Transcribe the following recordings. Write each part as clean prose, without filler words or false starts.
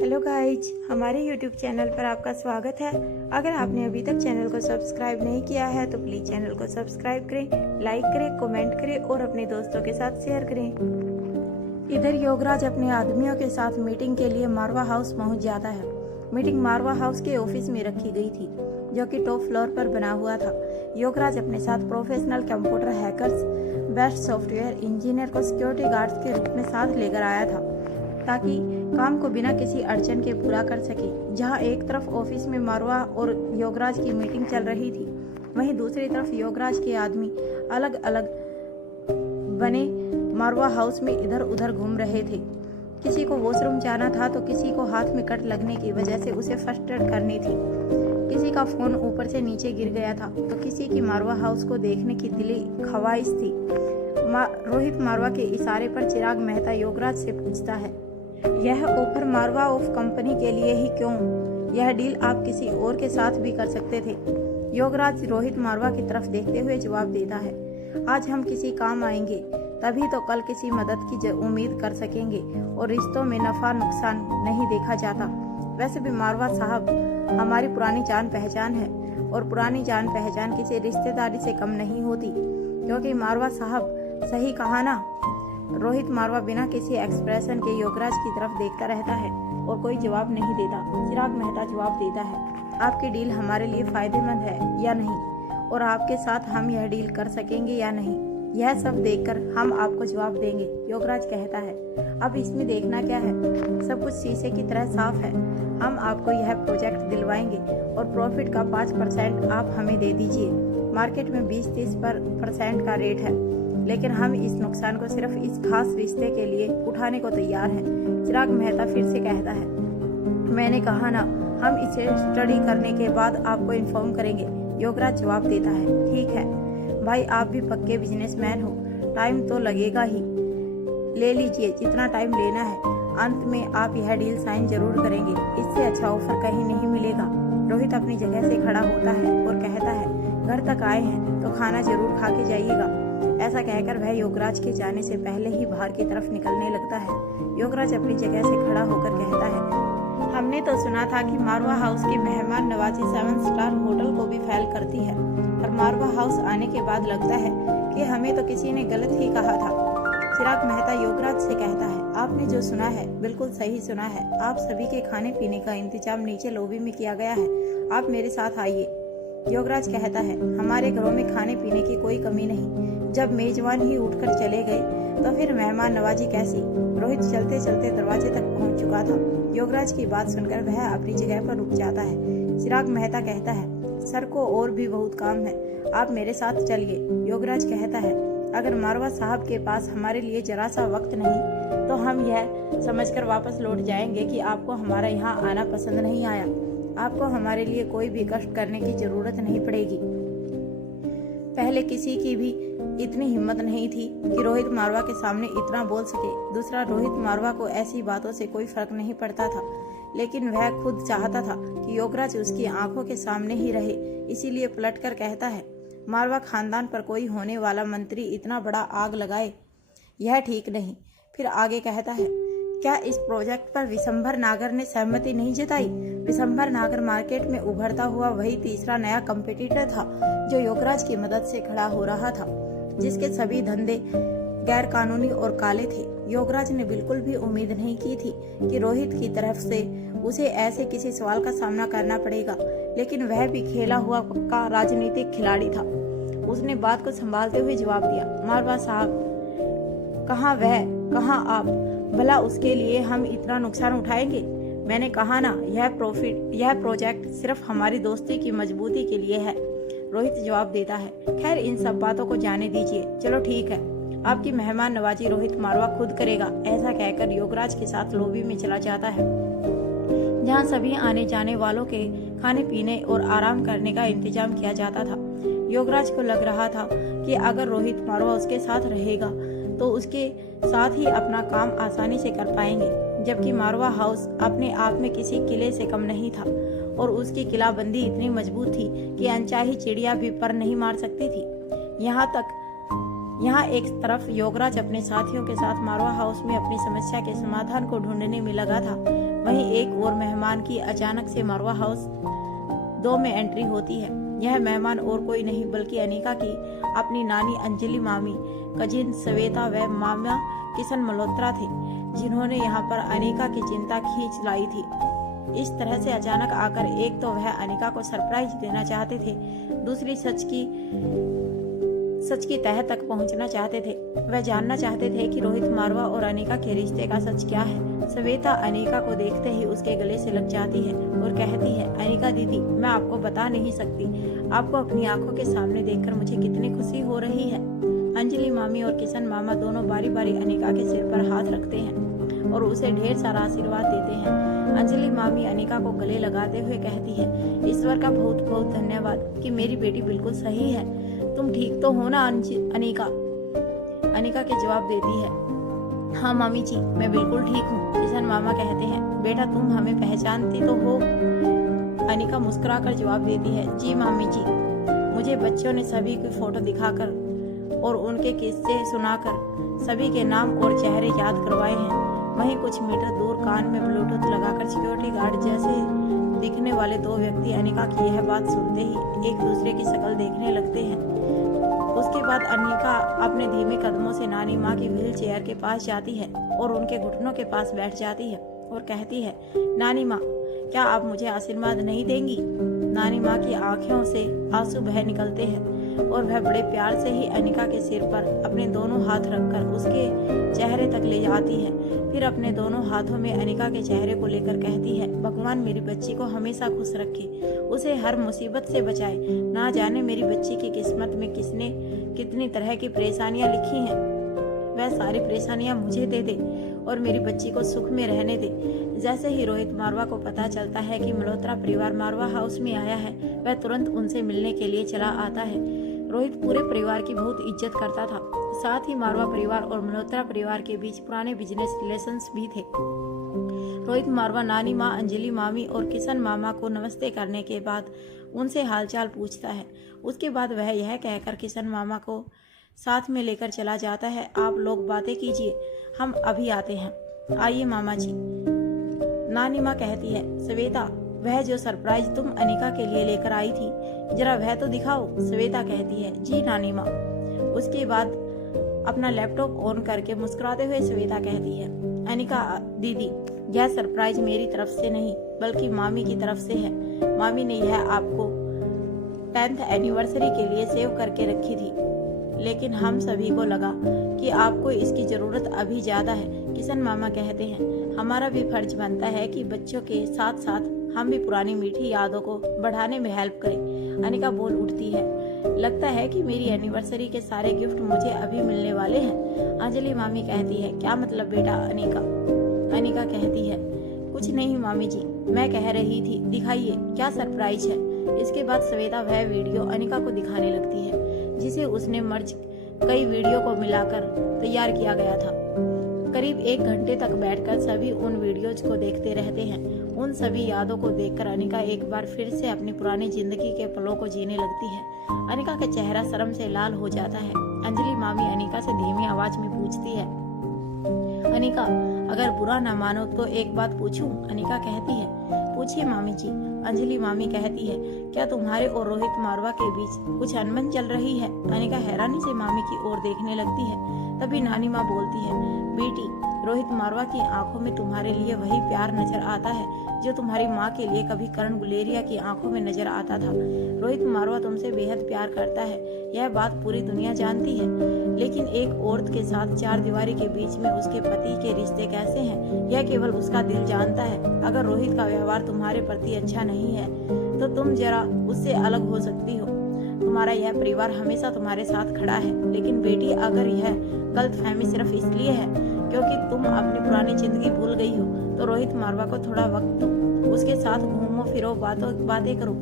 Hello guys, हमारे YouTube channel पर आपका स्वागत है। अगर आपने अभी तक चैनल को सब्सक्राइब नहीं किया है तो प्लीज़ चैनल को सब्सक्राइब करें, लाइक करें, कमेंट करें और अपने दोस्तों के साथ शेयर करें। इधर योगराज अपने आदमियों के साथ मीटिंग के लिए मारवा हाउस पहुंच जाता है। मीटिंग मारवा हाउस के ऑफिस में रखी गई थी, जो कि टॉप फ्लोर पर बना हुआ था। योगराज अपने साथ professional computer hackers, best software engineer को सिक्योरिटी गार्ड्स के रूप में साथ लेकर आया था, ताकि काम को बिना किसी अड़चन के पूरा कर सके। जहां एक तरफ ऑफिस में मारवा और योगराज की मीटिंग चल रही थी, वहीं दूसरी तरफ योगराज के आदमी अलग अलग बने मारवा हाउस में इधर उधर घूम रहे थे। किसी को वॉशरूम जाना था तो किसी को हाथ में कट लगने की वजह से उसे फर्स्ट एड करनी थी। किसी का फोन ऊपर से नीचे गिर गया था तो किसी की मारवा हाउस को देखने की दिली ख्वाहिश थी। रोहित मारवा के इशारे पर चिराग मेहता योगराज से पूछता है, यह ऑफर मारवा ऑफ कंपनी के लिए ही क्यों? यह डील आप किसी और के साथ भी कर सकते थे। योगराज रोहित मारवा की तरफ देखते हुए जवाब देता है, आज हम किसी काम आएंगे, तभी तो कल किसी मदद की उम्मीद कर सकेंगे और रिश्तों में नफा नुकसान नहीं देखा जाता। वैसे भी मारवा साहब हमारी पुरानी जान पहचान है और पुरानी जान पहचान किसी रिश्तेदारी से कम नहीं होती, क्योंकि मारवा साहब सही कहा ना। रोहित मारवा बिना किसी एक्सप्रेशन के योगराज की तरफ देखता रहता है और कोई जवाब नहीं देता। चिराग मेहता जवाब देता है, आपकी डील हमारे लिए फायदेमंद है या नहीं, और आपके साथ हम यह डील कर सकेंगे या नहीं, यह सब देखकर हम आपको जवाब देंगे। योगराज कहता है, अब इसमें देखना क्या है, सब कुछ शीशे की तरह साफ है। हम आपको यह प्रोजेक्ट दिलवाएंगे और प्रॉफिट का 5% आप हमें दे दीजिए। मार्केट में 20-30% का रेट है, लेकिन हम इस नुकसान को सिर्फ इस खास रिश्ते के लिए उठाने को तैयार हैं। चिराग मेहता फिर से कहता है, मैंने कहा ना, हम इसे स्टडी करने के बाद आपको इन्फॉर्म करेंगे। योगराज जवाब देता है, ठीक है भाई, आप भी पक्के बिजनेसमैन हो, टाइम तो लगेगा ही, ले लीजिए जितना टाइम लेना है। अंत में आप यह डील साइन जरूर करेंगे, इससे अच्छा ऑफर कहीं नहीं मिलेगा। रोहित अपनी जगह से खड़ा होता है और कहता है, घर तक आए हैं तो खाना जरूर खा के जाइएगा। ऐसा कहकर वह योगराज के जाने से पहले ही बाहर की तरफ निकलने लगता है। योगराज अपनी जगह से खड़ा होकर कहता है, हमने तो सुना था कि मारवा हाउस की मेहमान नवाजी 7 स्टार होटल को भी फेल करती है, पर मारवा हाउस आने के बाद लगता है कि हमें तो किसी ने गलत ही कहा था। चिराग मेहता योगराज से कहता है, आपने जो सुना है बिल्कुल सही सुना है। आप सभी के खाने पीने का इंतजाम नीचे लॉबी में किया गया है, आप मेरे साथ आइए। योगराज कहता है, हमारे घरों में खाने पीने की कोई कमी नहीं, जब मेजबान ही उठकर चले गए तो फिर मेहमान नवाजी कैसी? रोहित चलते चलते दरवाजे तक पहुंच चुका था। योगराज की बात सुनकर वह अपनी जगह पर रुक जाता है। चिराग मेहता कहता है, सर को और भी बहुत काम है, आप मेरे साथ चलिए। योगराज कहता है, अगर मारवा साहब के पास हमारे लिए जरा सा वक्त नहीं तो हम यह समझकर वापस लौट जाएंगे कि आपको हमारा यहाँ आना पसंद नहीं आया। आपको हमारे लिए कोई भी कष्ट करने की जरूरत नहीं पड़ेगी। पहले किसी की भी इतनी हिम्मत नहीं थी कि रोहित मारवा के सामने इतना बोल सके। दूसरा, रोहित मारवा को ऐसी बातों से कोई फर्क नहीं पड़ता था, लेकिन वह खुद चाहता था कि योगराज उसकी आंखों के सामने ही रहे। इसीलिए पलटकर कहता है, मारवा खानदान पर कोई होने वाला मंत्री इतना बड़ा आग लगाए, यह ठीक नहीं। फिर आगे कहता है, क्या इस प्रोजेक्ट पर विशंभर नागर ने सहमति नहीं जताई? विशंभर नागर मार्केट में उभरता हुआ वही तीसरा नया कंपटीटर था जो योगराज की मदद से खड़ा हो रहा था, जिसके सभी धंधे गैर कानूनी और काले थे। योगराज ने बिल्कुल भी उम्मीद नहीं की थी कि रोहित की तरफ से उसे ऐसे किसी सवाल का सामना करना पड़ेगा, लेकिन वह भी खेला हुआ पक्का राजनीतिक खिलाड़ी था। उसने बात को संभालते हुए जवाब दिया, मारवा साहब, कहाँ वह कहाँ आप, भला उसके लिए हम इतना नुकसान उठाएंगे? मैंने कहा ना, यह प्रोजेक्ट सिर्फ हमारी दोस्ती की मजबूती के लिए है। रोहित जवाब देता है, खैर इन सब बातों को जाने दीजिए, चलो ठीक है, आपकी मेहमान नवाजी रोहित मारवा खुद करेगा। ऐसा कहकर योगराज के साथ लॉबी में चला जाता है, जहां सभी आने जाने वालों के खाने पीने और आराम करने का इंतजाम किया जाता था। योगराज को लग रहा था कि अगर रोहित मारवा उसके साथ रहेगा तो उसके साथ ही अपना काम आसानी से कर पाएंगे, जबकि मारवा हाउस अपने आप में किसी किले से कम नहीं था और उसकी किलाबंदी इतनी मजबूत थी कि अनचाही चिड़िया भी पर नहीं मार सकती थी। यहाँ एक तरफ योगराज अपने साथियों के साथ मारवा हाउस में अपनी समस्या के समाधान को ढूंढने में लगा था, वहीं एक और मेहमान की अचानक से मारवा हाउस 2 में एंट्री होती है। यह मेहमान और कोई नहीं बल्कि अनिका की अपनी नानी अंजलि, मामी कजिन श्वेता व मामा किशन मल्होत्रा थे, जिन्होंने यहाँ पर अनिका की चिंता खींच लाई थी। इस तरह से अचानक आकर एक तो वह अनिका को सरप्राइज देना चाहते थे, दूसरी सच की तह तक पहुंचना चाहते थे। वह जानना चाहते थे कि रोहित मारवा और अनिका के रिश्ते का सच क्या है। श्वेता अनिका को देखते ही उसके गले से लग जाती है और कहती है, अनिका दीदी, मैं आपको बता नहीं सकती, आपको अपनी आंखों के सामने देखकर मुझे कितनी खुशी हो रही है। अंजलि मामी और किशन मामा दोनों बारी बारी अनिका के सिर पर हाथ रखते हैं और उसे ढेर सारा आशीर्वाद देते हैं। अंजलि मामी अनिका को गले लगाते हुए कहती है, ईश्वर का बहुत बहुत धन्यवाद कि मेरी बेटी बिल्कुल सही है। तुम ठीक तो हो ना अनिका? अनिका के जवाब देती है, हाँ मामी जी, मैं बिल्कुल ठीक हूँ। किशन मामा कहते हैं, बेटा तुम हमें पहचानती तो हो? अनिका मुस्कुराकर जवाब देती है, जी मामी जी, मुझे बच्चों ने सभी की फोटो दिखाकर और उनके किस्से सुनाकर सभी के नाम और चेहरे याद करवाए हैं। वहीं कुछ मीटर दूर कान में ब्लूटूथ लगाकर सिक्योरिटी गार्ड जैसे दिखने वाले 2 व्यक्ति अनिका की यह बात सुनते ही एक दूसरे की शक्ल देखने लगते हैं। उसके बाद अनिका अपने धीमे कदमों से नानी माँ की व्हील चेयर के पास जाती है और उनके घुटनों के पास बैठ जाती है और कहती है, नानी माँ, क्या आप मुझे आशीर्वाद नहीं देंगी? नानी माँ की आंखों से आंसू बह निकलते हैं और वह बड़े प्यार से ही अनिका के सिर पर अपने दोनों हाथ रखकर उसके चेहरे तक ले जाती है। फिर अपने दोनों हाथों में अनिका के चेहरे को लेकर कहती है, भगवान मेरी बच्ची को हमेशा खुश रखे, उसे हर मुसीबत से बचाए। ना जाने मेरी बच्ची की किस्मत में किसने कितनी तरह की परेशानियां लिखी हैं, वह सारी परेशानियां मुझे दे दे और मेरी बच्ची को सुख में रहने दे। जैसे ही रोहित मारवा को पता चलता है कि मल्होत्रा परिवार मारवा हाउस में आया है, वह तुरंत उनसे मिलने के लिए चला आता है। रोहित पूरे परिवार की बहुत इज्जत करता था। साथ ही मारवा परिवार और मल्होत्रा परिवार के बीच पुराने बिजनेस रिलेशंस भी थे। रोहित मारवा नानी माँ अंजलि मामी और किशन मामा को नमस्ते करने के बाद उनसे हालचाल पूछता है। उसके बाद वह यह कहकर किशन मामा को साथ में लेकर चला जाता है, आप लोग बातें कीजिए, हम अभी आते हैं, आइए मामा जी। नानी माँ कहती है, श्वेता, वह जो सरप्राइज तुम अनिका के लिए लेकर आई थी, जरा वह तो दिखाओ। श्वेता कहती है, जी नानी माँ। उसके बाद अपना लैपटॉप ऑन करके मुस्कुराते हुए श्वेता कहती है, अनिका दीदी, यह सरप्राइज मेरी तरफ से नहीं बल्कि मामी की तरफ से है। मामी ने यह आपको 10th एनिवर्सरी के लिए सेव करके रखी थी, लेकिन हम सभी को लगा कि आपको इसकी जरूरत अभी ज्यादा है। किशन मामा कहते हैं, हमारा भी फर्ज बनता है कि बच्चों के साथ साथ हम भी पुरानी मीठी यादों को बढ़ाने में हेल्प करें। अनिका बोल उठती है, लगता है कि मेरी एनिवर्सरी के सारे गिफ्ट मुझे अभी मिलने वाले हैं। अंजलि मामी कहती है, क्या मतलब बेटा अनिका? अनिका कहती है, कुछ नहीं मामी जी, मैं कह रही थी दिखाइए क्या सरप्राइज है। इसके बाद श्वेता वह वीडियो अनिका को दिखाने लगती है, जिसे उसने मर्ज कई वीडियो को मिलाकर तैयार किया गया था। करीब 1 घंटे तक बैठकर सभी उन वीडियोज को देखते रहते हैं। उन सभी यादों को देखकर अनिका एक बार फिर से अपनी पुरानी जिंदगी के पलों को जीने लगती है। अनिका का चेहरा शर्म से लाल हो जाता है। अंजलि मामी अनिका से धीमी आवाज में पूछती है, अनिका, अगर बुरा न मानो तो एक बात पूछूं? अनिका कहती है, पूछिए मामी जी। अंजलि मामी कहती है, क्या तुम्हारे और रोहित मारवा के बीच कुछ अनबन चल रही है? अनिका हैरानी से मामी की ओर देखने लगती है। तभी नानी माँ बोलती है, बेटी, रोहित मारवा की आंखों में तुम्हारे लिए वही प्यार नजर आता है जो तुम्हारी माँ के लिए कभी करण गुलेरिया की आंखों में नजर आता था। रोहित मारवा तुमसे बेहद प्यार करता है, यह बात पूरी दुनिया जानती है, लेकिन एक औरत के साथ 4 दीवारी के बीच में उसके पति के रिश्ते कैसे हैं, यह केवल उसका दिल जानता है। अगर रोहित का व्यवहार तुम्हारे प्रति अच्छा नहीं है तो तुम जरा उससे अलग हो सकती हो। तुम्हारा यह परिवार हमेशा तुम्हारे साथ खड़ा है। लेकिन बेटी, अगर यह गलतफहमी सिर्फ इसलिए है क्योंकि तुम अपनी पुरानी जिंदगी भूल गई हो, तो रोहित मारवा को थोड़ा वक्त दो, उसके साथ घूमो फिरो, बातें करो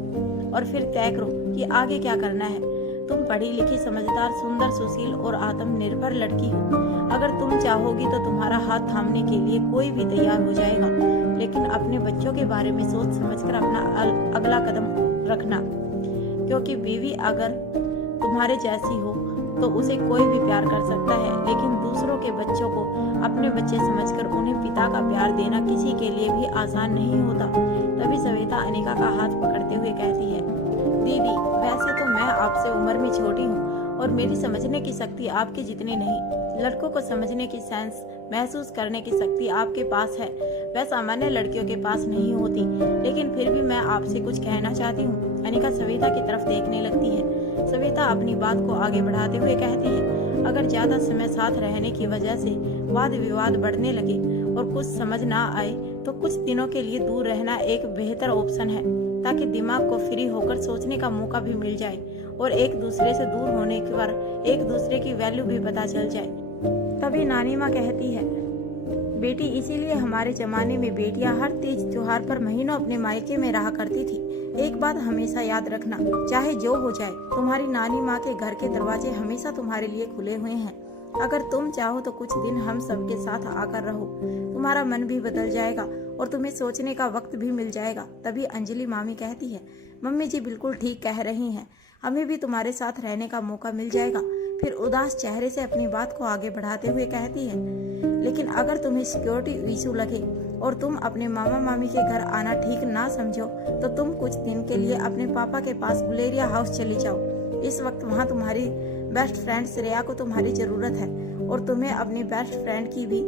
और फिर तय करो कि आगे क्या करना है। तुम पढ़ी लिखी, समझदार, सुंदर, सुशील और आत्मनिर्भर लड़की हो। अगर तुम चाहोगी तो तुम्हारा हाथ थामने के लिए कोई भी तैयार हो जाएगा, लेकिन अपने बच्चों के बारे में सोच समझकर अपना अगला कदम रखना, क्योंकि बीवी अगर तुम्हारे जैसी हो तो उसे कोई भी प्यार कर सकता है, लेकिन दूसरों के बच्चों को अपने बच्चे समझकर उन्हें पिता का प्यार देना किसी के लिए भी आसान नहीं होता। तभी सविता अनिका का हाथ पकड़ते हुए कहती है, दीदी वैसे तो मैं आपसे उम्र में छोटी हूँ और मेरी समझने की शक्ति आपकी जितनी नहीं। लड़कों को समझने की सेंस, महसूस करने की शक्ति आपके पास है, वह सामान्य लड़कियों के पास नहीं होती। लेकिन फिर भी मैं आपसे कुछ कहना चाहती हूँ। अनिका सविता की तरफ देखने लगती है। सविता अपनी बात को आगे बढ़ाते हुए कहती है, अगर ज्यादा समय साथ रहने की वजह से वाद विवाद बढ़ने लगे और कुछ समझ ना आए तो कुछ दिनों के लिए दूर रहना एक बेहतर ऑप्शन है, ताकि दिमाग को फ्री होकर सोचने का मौका भी मिल जाए और एक दूसरे से दूर होने पर एक दूसरे की वैल्यू भी पता चल जाए। तभी नानी माँ कहती है, बेटी इसीलिए हमारे जमाने में बेटियां हर तीज त्योहार पर महीनों अपने मायके में रहा करती थी। एक बात हमेशा याद रखना, चाहे जो हो जाए तुम्हारी नानी माँ के घर के दरवाजे हमेशा तुम्हारे लिए खुले हुए हैं। अगर तुम चाहो तो कुछ दिन हम सबके साथ आकर रहो, तुम्हारा मन भी बदल जाएगा और तुम्हें सोचने का वक्त भी मिल जाएगा। तभी अंजलि मामी कहती है, मम्मी जी बिल्कुल ठीक कह रही हैं, हमें भी तुम्हारे साथ रहने का मौका मिल जाएगा। फिर उदास चेहरे से अपनी बात को आगे बढ़ाते हुए कहती है, लेकिन अगर तुम्हें सिक्योरिटी इशू लगे और तुम अपने मामा मामी के घर आना ठीक ना समझो तो तुम कुछ दिन के लिए अपने पापा के पास गुलेरिया हाउस चली जाओ। इस वक्त वहाँ तुम्हारी बेस्ट फ्रेंड श्रेया को तुम्हारी जरूरत है और तुम्हें अपनी बेस्ट फ्रेंड की भी।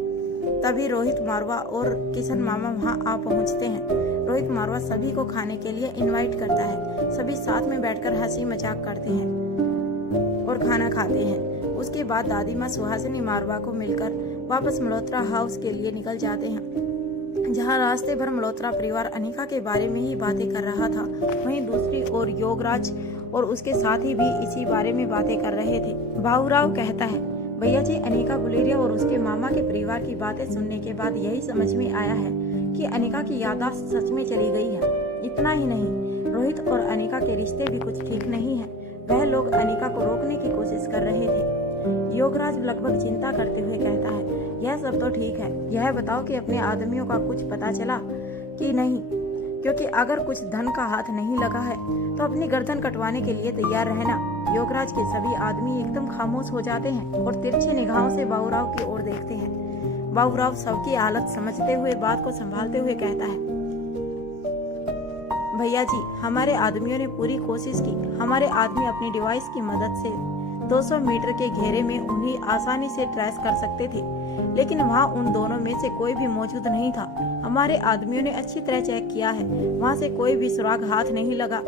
तभी रोहित मारवा और किशन मामा वहाँ आ पहुँचते हैं। रोहित मारवा सभी को खाने के लिए इनवाइट करता है। सभी साथ में बैठकर हंसी मजाक करते हैं और खाना खाते हैं। उसके बाद दादी माँ सुहासिनी मारवा को मिलकर वापस मल्होत्रा हाउस के लिए निकल जाते हैं, जहाँ रास्ते भर मल्होत्रा परिवार अनिका के बारे में ही बातें कर रहा था। वहीं दूसरी ओर योगराज और उसके साथी भी इसी बारे में बातें कर रहे थे। बाबूराव कहता है, भैया जी अनिका गुलेरिया और उसके मामा के परिवार की बातें सुनने के बाद यही समझ में आया है कि अनिका की याददाश्त सच में चली गई है। इतना ही नहीं, रोहित और अनिका के रिश्ते भी कुछ ठीक नहीं है। वह लोग अनिका को रोकने की कोशिश कर रहे थे। योगराज लगभग चिंता करते हुए कहता है, यह सब तो ठीक है, यह बताओ कि अपने आदमियों का कुछ पता चला कि नहीं, क्योंकि अगर कुछ धन का हाथ नहीं लगा है तो अपनी गर्दन कटवाने के लिए तैयार रहना। योगराज के सभी आदमी एकदम खामोश हो जाते हैं और तिरछे निगाहों से बाबूराव की ओर देखते हैं। बाबूराव सबकी हालत समझते हुए बात को संभालते हुए कहता है, भैया जी हमारे आदमियों ने पूरी कोशिश की। हमारे आदमी अपनी डिवाइस की मदद से 200 मीटर के घेरे में उन्हें आसानी से ट्रेस कर सकते थे, लेकिन वहाँ उन दोनों में से कोई भी मौजूद नहीं था। हमारे आदमियों ने अच्छी तरह चेक किया है, वहाँ से कोई भी सुराग हाथ नहीं लगा।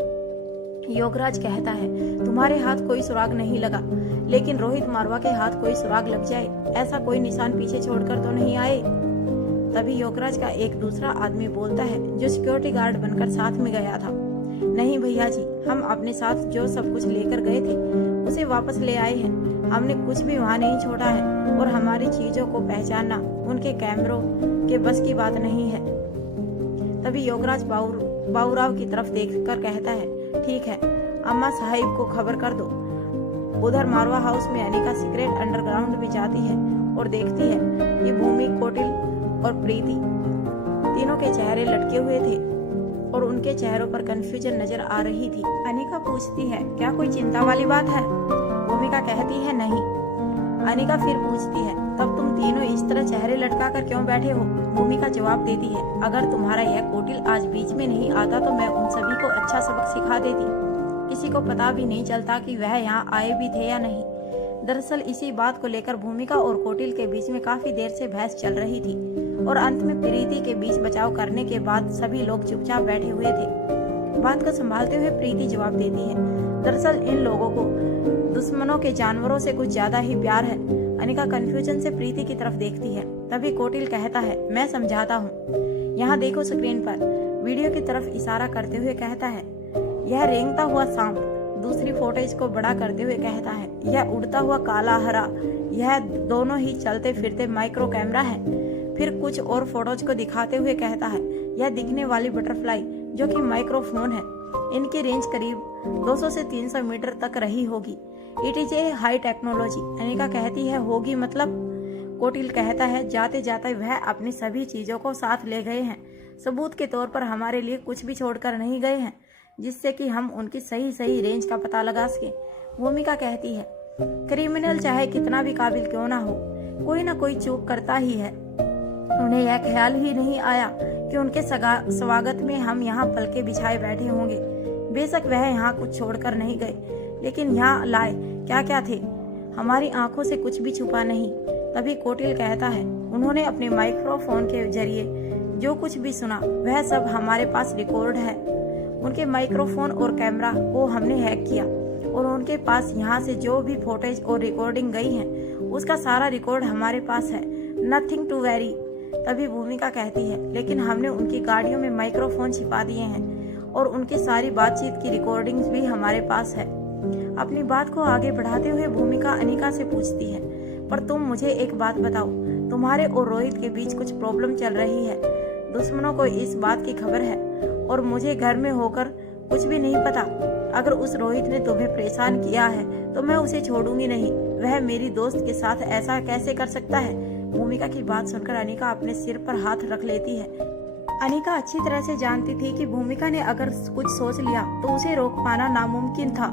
योगराज कहता है, तुम्हारे हाथ कोई सुराग नहीं लगा, लेकिन रोहित मारवा के हाथ कोई सुराग लग जाए, ऐसा कोई निशान पीछे छोड़कर तो नहीं आए। तभी योगराज का एक दूसरा आदमी बोलता है, जो सिक्योरिटी गार्ड बनकर साथ में गया था, नहीं भैया जी, हम अपने साथ जो सब कुछ लेकर गए थे उसे वापस ले आए हैं। हमने कुछ भी वहाँ नहीं छोड़ा है और हमारी चीजों को पहचानना उनके कैमरों के बस की बात नहीं है। तभी योगराज बाबूराव की तरफ देखकर कहता है, ठीक है, अम्मा साहिब को खबर कर दो। उधर मारवा हाउस में अनिका सीक्रेट अंडरग्राउंड में जाती है और देखती है कि भूमि, कोटिल और प्रीति तीनों के चेहरे लटके हुए थे और उनके चेहरों पर कंफ्यूजन नजर आ रही थी। अनिका पूछती है, क्या कोई चिंता वाली बात है? भूमिका कहती है, नहीं। अनिका फिर पूछती है, तब तुम तीनों इस तरह चेहरे लटका कर क्यों बैठे हो? भूमिका जवाब देती है, अगर तुम्हारा यह कोटिल आज बीच में नहीं आता तो मैं उन सभी को अच्छा सबक सिखा देती। किसी को पता भी नहीं चलता कि वह यहाँ आए भी थे या नहीं। दरअसल इसी बात को लेकर भूमिका और कोटिल के बीच में काफी देर से बहस चल रही थी और अंत में प्रीति के बीच बचाव करने के बाद सभी लोग चुपचाप बैठे हुए थे। बात को संभालते हुए प्रीति जवाब देती है, दरअसल इन लोगों को दुश्मनों के जानवरों से कुछ ज्यादा ही प्यार है। अनिका कंफ्यूजन से प्रीति की तरफ देखती है। तभी कोटिल कहता है, मैं समझाता हूँ, यहाँ देखो स्क्रीन पर। वीडियो की तरफ इशारा करते हुए कहता है, यह रेंगता हुआ सांप। दूसरी फोटेज को बड़ा करते हुए कहता है, यह उड़ता हुआ काला हरा। यह दोनों ही चलते फिरते माइक्रो कैमरा है। फिर कुछ और फोटोज को दिखाते हुए कहता है, यह दिखने वाली बटरफ्लाई जो कि माइक्रोफोन है। इनकी रेंज करीब 200 से 300 मीटर तक रही होगी। It is a high technology. Anika कहती है, होगी मतलब? कोटिल कहता है, जाते जाते वह अपनी सभी चीजों को साथ ले गए हैं। सबूत के तौर पर हमारे लिए कुछ भी छोड़कर नहीं गए हैं, जिससे कि हम उनकी सही रेंज का पता लगा सके। भूमिका कहती है, क्रिमिनल चाहे कितना भी काबिल क्यों ना हो, कोई ना कोई चूक करता ही है। उन्हें यह ख्याल ही नहीं आया कि उनके स्वागत में हम यहाँ पलके बिछाए बैठे होंगे। बेशक वह यहाँ कुछ छोड़कर नहीं गए, लेकिन यहाँ लाए क्या क्या थे, हमारी आंखों से कुछ भी छुपा नहीं। तभी कोटिल कहता है, उन्होंने अपने माइक्रोफोन के जरिए जो कुछ भी सुना वह सब हमारे पास रिकॉर्ड है। उनके माइक्रोफोन और कैमरा को हमने हैक किया और उनके पास यहाँ से जो भी फुटेज और रिकॉर्डिंग गई है उसका सारा रिकॉर्ड हमारे पास है। Nothing to worry. तभी भूमिका कहती है, लेकिन हमने उनकी गाड़ियों में माइक्रोफोन छिपा दिए हैं और उनकी सारी बातचीत की रिकॉर्डिंग्स भी हमारे पास है। अपनी बात को आगे बढ़ाते हुए भूमिका अनिका से पूछती है, पर तुम मुझे एक बात बताओ, तुम्हारे और रोहित के बीच कुछ प्रॉब्लम चल रही है। दुश्मनों को इस बात की खबर है और मुझे घर में होकर कुछ भी नहीं पता। अगर उस रोहित ने तुम्हें परेशान किया है तो मैं उसे छोड़ूंगी नहीं। वह मेरी दोस्त के साथ ऐसा कैसे कर सकता है? भूमिका की बात सुनकर अनिका अपने सिर पर हाथ रख लेती है। अनिका अच्छी तरह से जानती थी कि भूमिका ने अगर कुछ सोच लिया तो उसे रोक पाना नामुमकिन था,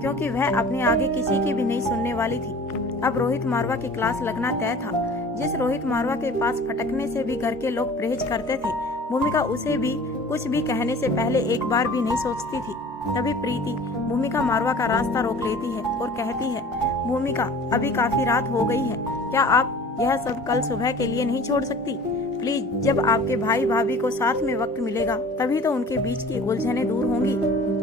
क्योंकि वह अपने आगे किसी की भी नहीं सुनने वाली थी। अब रोहित मारवा की क्लास लगना तय था। जिस रोहित मारवा के पास फटकने से भी घर के लोग परहेज करते थे, भूमिका उसे भी कुछ भी कहने से पहले एक बार भी नहीं सोचती थी। तभी प्रीति भूमिका मारवा का रास्ता रोक लेती है और कहती है, भूमिका अभी काफी रात हो गई है, क्या आप यह सब कल सुबह के लिए नहीं छोड़ सकती? प्लीज, जब आपके भाई भाभी को साथ में वक्त मिलेगा तभी तो उनके बीच की उलझनें दूर होंगी।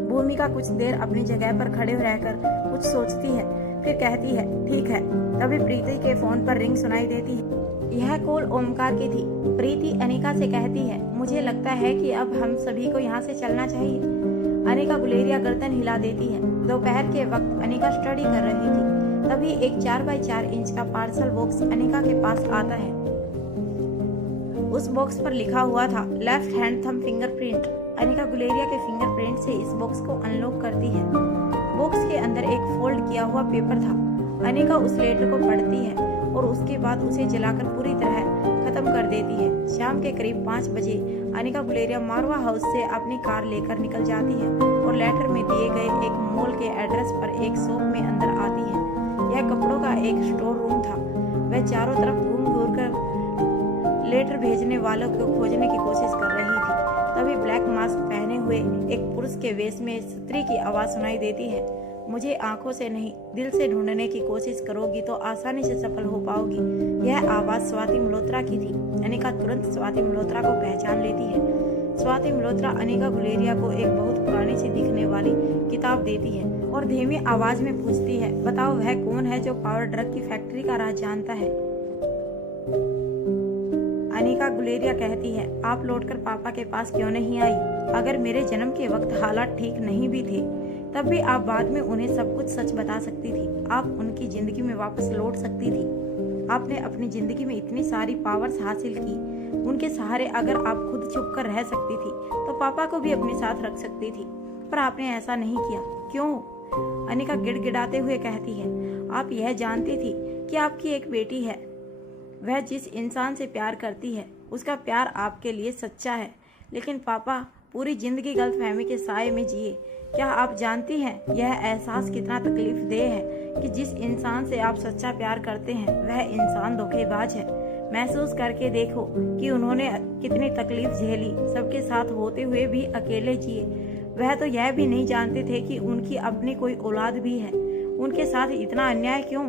भूमिका कुछ देर अपनी जगह पर खड़े रहकर कुछ सोचती है, फिर कहती है, ठीक है। तभी प्रीति के फोन पर रिंग सुनाई देती है। यह कॉल ओमकार की थी। प्रीति अनिका से कहती है, मुझे लगता है कि अब हम सभी को यहाँ से चलना चाहिए। अनिका गुलेरिया गर्दन हिला देती है। दोपहर के वक्त अनिका स्टडी कर रही थी। तभी एक 4x4 इंच का पार्सल बॉक्स अनिका के पास आता है। उस बॉक्स पर लिखा हुआ था, left hand thumb fingerprint. Anika Guleria के फिंगरप्रिंट से इस बॉक्स को अनलॉक करती है। बॉक्स के अंदर एक फोल्ड किया हुआ पेपर था। अनिका उस लेटर को पढ़ती है और उसके बाद उसे जलाकर पूरी तरह खत्म कर देती है। शाम के करीब 5 बजे अनिका गुलेरिया मारवा हाउस से अपनी कार लेकर निकल जाती है और लेटर में दिए गए एक मॉल के एड्रेस पर एक शॉप में अंदर आती है। यह कपड़ों का एक स्टोर रूम था। वह चारों तरफ घूम कर लेटर भेजने वालों को खोजने की कोशिश कर रही थी। तभी ब्लैक मास्क पहने हुए एक पुरुष के वेश में स्त्री की आवाज सुनाई देती है, मुझे आंखों से नहीं दिल से ढूंढने की कोशिश करोगी तो आसानी से सफल हो पाओगी। यह आवाज स्वाति मल्होत्रा की थी। अनिका तुरंत स्वाति मल्होत्रा को पहचान लेती है। स्वाति मल्होत्रा अनिका गुलेरिया को एक बहुत पुरानी सी दिखने वाली किताब देती है और धीमी आवाज में पूछती है, बताओ वह कौन है जो पावर ड्रग की फैक्ट्री का राज जानता है? अनिका गुलेरिया कहती है, आप लौटकर पापा के पास क्यों नहीं आई? अगर मेरे जन्म के वक्त हालात ठीक नहीं भी थे तब भी आप बाद में उन्हें सब कुछ सच बता सकती थी। आप उनकी जिंदगी में वापस लौट सकती थी। आपने अपनी जिंदगी में इतनी सारी पावर्स हासिल की। उनके सहारे अगर आप खुद छुप कर रह सकती थी तो पापा को भी अपने साथ रख सकती थी, पर आपने ऐसा नहीं किया। क्यों? अनिका गिड़गिड़ाते हुए कहती है, आप यह जानती थी कि आपकी एक बेटी है। वह जिस इंसान से प्यार करती है उसका प्यार आपके लिए सच्चा है, लेकिन पापा पूरी जिंदगी गलतफहमी के साए में जिए। क्या आप जानती हैं यह एहसास कितना तकलीफ देह है कि जिस इंसान से आप सच्चा प्यार करते हैं वह इंसान धोखेबाज है। महसूस करके देखो कि उन्होंने कितनी तकलीफ झेली, सबके साथ होते हुए भी अकेले जिए। वह तो यह भी नहीं जानते थे कि उनकी अपनी कोई औलाद भी है। उनके साथ इतना अन्याय क्यों?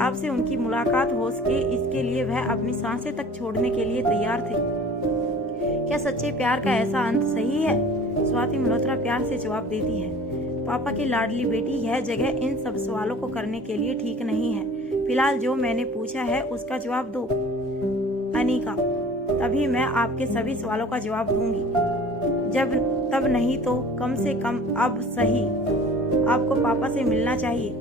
आपसे उनकी मुलाकात हो सके इसके लिए वह अपनी सांसें तक छोड़ने के लिए तैयार थे। क्या सच्चे प्यार का ऐसा अंत सही है? स्वाति मल्होत्रा प्यार से जवाब देती है, पापा की लाडली बेटी, यह जगह इन सब सवालों को करने के लिए ठीक नहीं है। फिलहाल जो मैंने पूछा है उसका जवाब दो। अनिका, तभी मैं आपके सभी सवालों का जवाब दूंगी। जब तब नहीं तो कम से कम अब सही आपको पापा से मिलना चाहिए।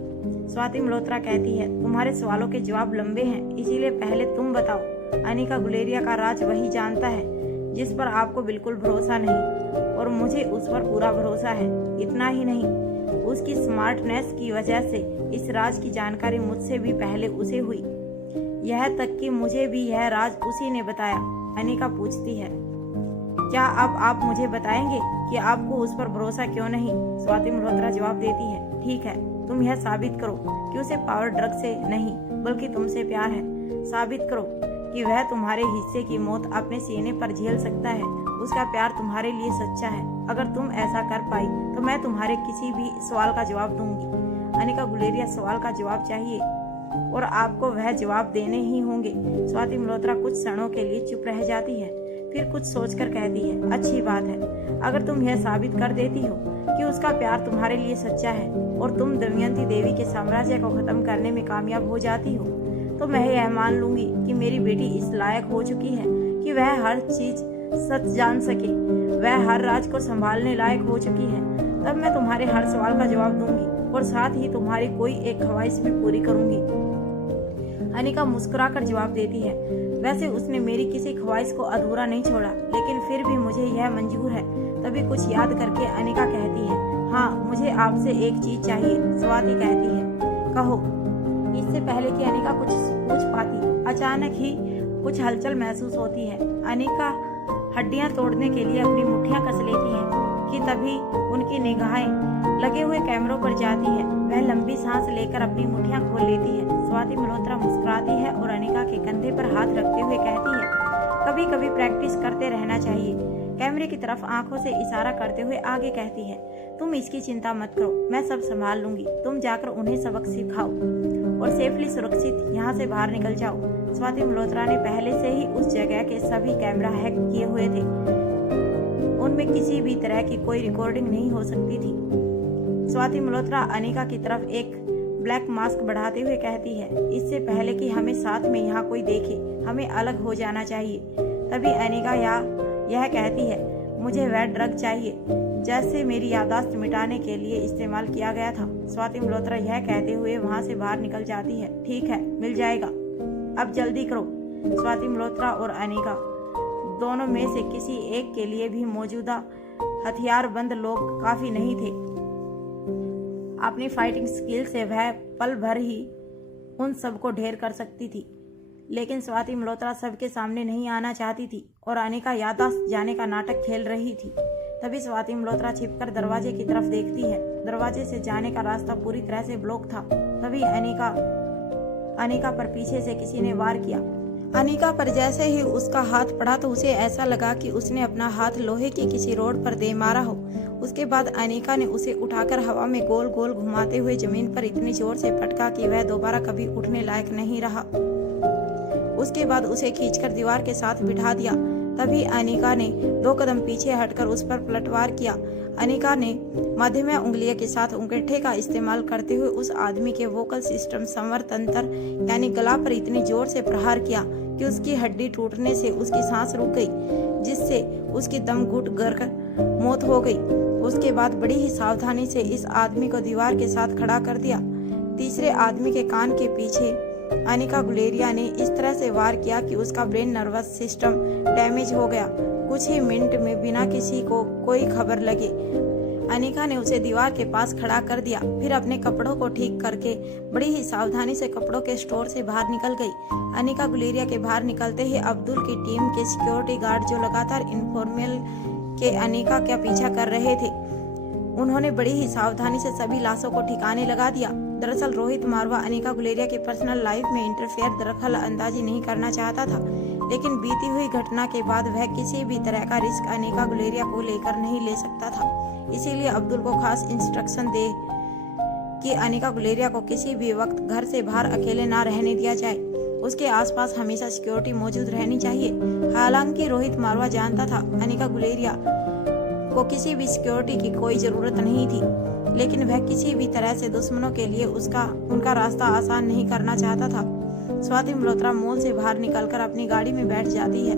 स्वाति मल्होत्रा कहती है, तुम्हारे सवालों के जवाब लंबे हैं, इसीलिए पहले तुम बताओ। अनिका गुलेरिया का राज वही जानता है जिस पर आपको बिल्कुल भरोसा नहीं, और मुझे उस पर पूरा भरोसा है। इतना ही नहीं, उसकी स्मार्टनेस की वजह से इस राज की जानकारी मुझसे भी पहले उसे हुई। यह तक कि मुझे भी यह राज उसी ने बताया। अनिका पूछती है, क्या अब आप मुझे बताएंगे कि आपको उस पर भरोसा क्यों नहीं? स्वाति मल्होत्रा जवाब देती है, ठीक है, तुम यह साबित करो कि उसे पावर ड्रग से नहीं बल्कि तुमसे प्यार है। साबित करो कि वह तुम्हारे हिस्से की मौत अपने सीने पर झेल सकता है। उसका प्यार तुम्हारे लिए सच्चा है। अगर तुम ऐसा कर पाई तो मैं तुम्हारे किसी भी सवाल का जवाब दूंगी। अनिका गुलेरिया सवाल का जवाब चाहिए और आपको वह जवाब देने ही होंगे। स्वाति मल्होत्रा कुछ क्षणों के लिए चुप रह जाती है, फिर कुछ सोचकर कहती है, अच्छी बात है। अगर तुम यह साबित कर देती हो कि उसका प्यार तुम्हारे लिए सच्चा है और तुम दमयंती देवी के साम्राज्य को खत्म करने में कामयाब हो जाती हो, तो मैं यह मान लूंगी कि मेरी बेटी इस लायक हो चुकी है कि वह हर चीज सच जान सके। वह हर राज को संभालने लायक हो चुकी है। तब मैं तुम्हारे हर सवाल का जवाब दूंगी और साथ ही तुम्हारी कोई एक ख्वाहिश भी पूरी करूंगी। अनिका मुस्कुराकर जवाब देती है, वैसे उसने मेरी किसी ख्वाहिश को अधूरा नहीं छोड़ा, लेकिन फिर भी मुझे यह मंजूर है। तभी कुछ याद करके अनिका कहती है, हाँ मुझे आपसे एक चीज चाहिए। स्वाति कहती है, कहो। इससे पहले कि अनिका कुछ पूछ पाती, अचानक ही कुछ हलचल महसूस होती है। अनिका हड्डियां तोड़ने के लिए अपनी मुट्ठियां कस लेती है कि तभी उनकी निगाहें लगे हुए कैमरों पर जाती है। वह लंबी सांस लेकर अपनी मुट्ठियां खोल लेती है। स्वाति मल्होत्रा मुस्कुराती है और अनिका के कंधे पर हाथ रखते हुए कहती है, कभी कभी प्रैक्टिस करते रहना चाहिए। कैमरे की तरफ आंखों से इशारा करते हुए आगे कहती है, तुम इसकी चिंता मत करो, मैं सब संभाल लूंगी। तुम जाकर उन्हें सबक सिखाओ और सेफली सुरक्षित यहाँ से बाहर निकल जाओ। स्वाति मल्होत्रा ने पहले से ही उस जगह के सभी कैमरा हैक किए हुए थे। उनमें किसी भी तरह की कोई रिकॉर्डिंग नहीं हो सकती थी। स्वाति मल्होत्रा अनिका की तरफ एक ब्लैक मास्क बढ़ाते हुए कहती है, इससे पहले कि हमें साथ में यहाँ कोई देखे, हमें अलग हो जाना चाहिए। तभी अनिका यह कहती है, मुझे वह ड्रग चाहिए जैसे मेरी याददाश्त मिटाने के लिए इस्तेमाल किया गया था। स्वाति मल्होत्रा यह कहते हुए वहां से बाहर निकल जाती है। ठीक है, मिल जाएगा, अब जल्दी करो। स्वाति मल्होत्रा और अनिका दोनों में से किसी एक के लिए भी मौजूदा हथियारबंद लोग काफी नहीं थे। अपनी फाइटिंग स्किल से वह पल भर ही उन सबको ढेर कर सकती थी, लेकिन स्वाति मल्होत्रा सबके सामने नहीं आना चाहती थी और अनिका याददाश्त जाने का नाटक खेल रही थी। तभी स्वाति मल्होत्रा छिपकर दरवाजे की तरफ देखती है। दरवाजे से जाने का रास्ता पूरी तरह से ब्लॉक था। तभी अनिका पर पीछे से किसी ने वार किया। अनिका पर जैसे ही उसका हाथ पड़ा तो उसे ऐसा लगा कि उसने अपना हाथ लोहे की किसी रोड पर दे मारा हो। उसके बाद अनिका ने उसे उठाकर हवा में गोल गोल घुमाते हुए जमीन पर इतनी जोर से पटका कि वह दोबारा कभी उठने लायक नहीं रहा। उसके बाद उसे खींचकर दीवार के साथ बिठा दिया। तभी अनिका ने 2 कदम पीछे हटकर उस पर पलटवार किया। अनिका ने मध्यम उंगलियों के साथ अंगूठे का इस्तेमाल करते हुए उस आदमी के वोकल सिस्टम संवर तंत्र यानी गला पर इतनी जोर से प्रहार किया कि उसकी हड्डी टूटने से उसकी सांस रुक गई, जिससे उसकी दम घुट कर मौत हो गई। उसके बाद बड़ी ही सावधानी से इस आदमी को दीवार के साथ खड़ा कर दिया। तीसरे आदमी के कान के पीछे अनिका गुलेरिया ने इस तरह से वार किया कि उसका ब्रेन नर्वस सिस्टम डैमेज हो गया। कुछ ही मिनट में बिना किसी को कोई खबर लगे अनिका ने उसे दीवार के पास खड़ा कर दिया। फिर अपने कपड़ों को ठीक करके बड़ी ही सावधानी से कपड़ों के स्टोर से बाहर निकल गई। अनिका गुलेरिया के बाहर निकलते ही अब्दुल की टीम के सिक्योरिटी गार्ड जो लगातार इन्फॉर्मल के अनिका का पीछा कर रहे थे, उन्होंने बड़ी ही सावधानी से सभी लाशों को ठिकाने लगा दिया। दरअसल रोहित मारवा अनिका गुलेरिया की पर्सनल लाइफ में इंटरफेयर दखल अंदाजी नहीं करना चाहता था, लेकिन बीती हुई घटना के बाद वह किसी भी तरह का रिस्क अनिका गुलेरिया को लेकर नहीं ले सकता था। इसीलिए अब्दुल को खास इंस्ट्रक्शन दे कि अनिका गुलेरिया को किसी भी वक्त घर से बाहर अकेले ना रहने दिया जाए। उसके आसपास हमेशा सिक्योरिटी मौजूद रहनी चाहिए। हालांकि रोहित मारवा जानता था अनिका गुलेरिया को किसी भी सिक्योरिटी की कोई जरूरत नहीं थी, लेकिन वह किसी भी तरह से दुश्मनों के लिए उनका रास्ता आसान नहीं करना चाहता था। स्वाति मल्होत्रा मॉल से बाहर निकलकर अपनी गाड़ी में बैठ जाती है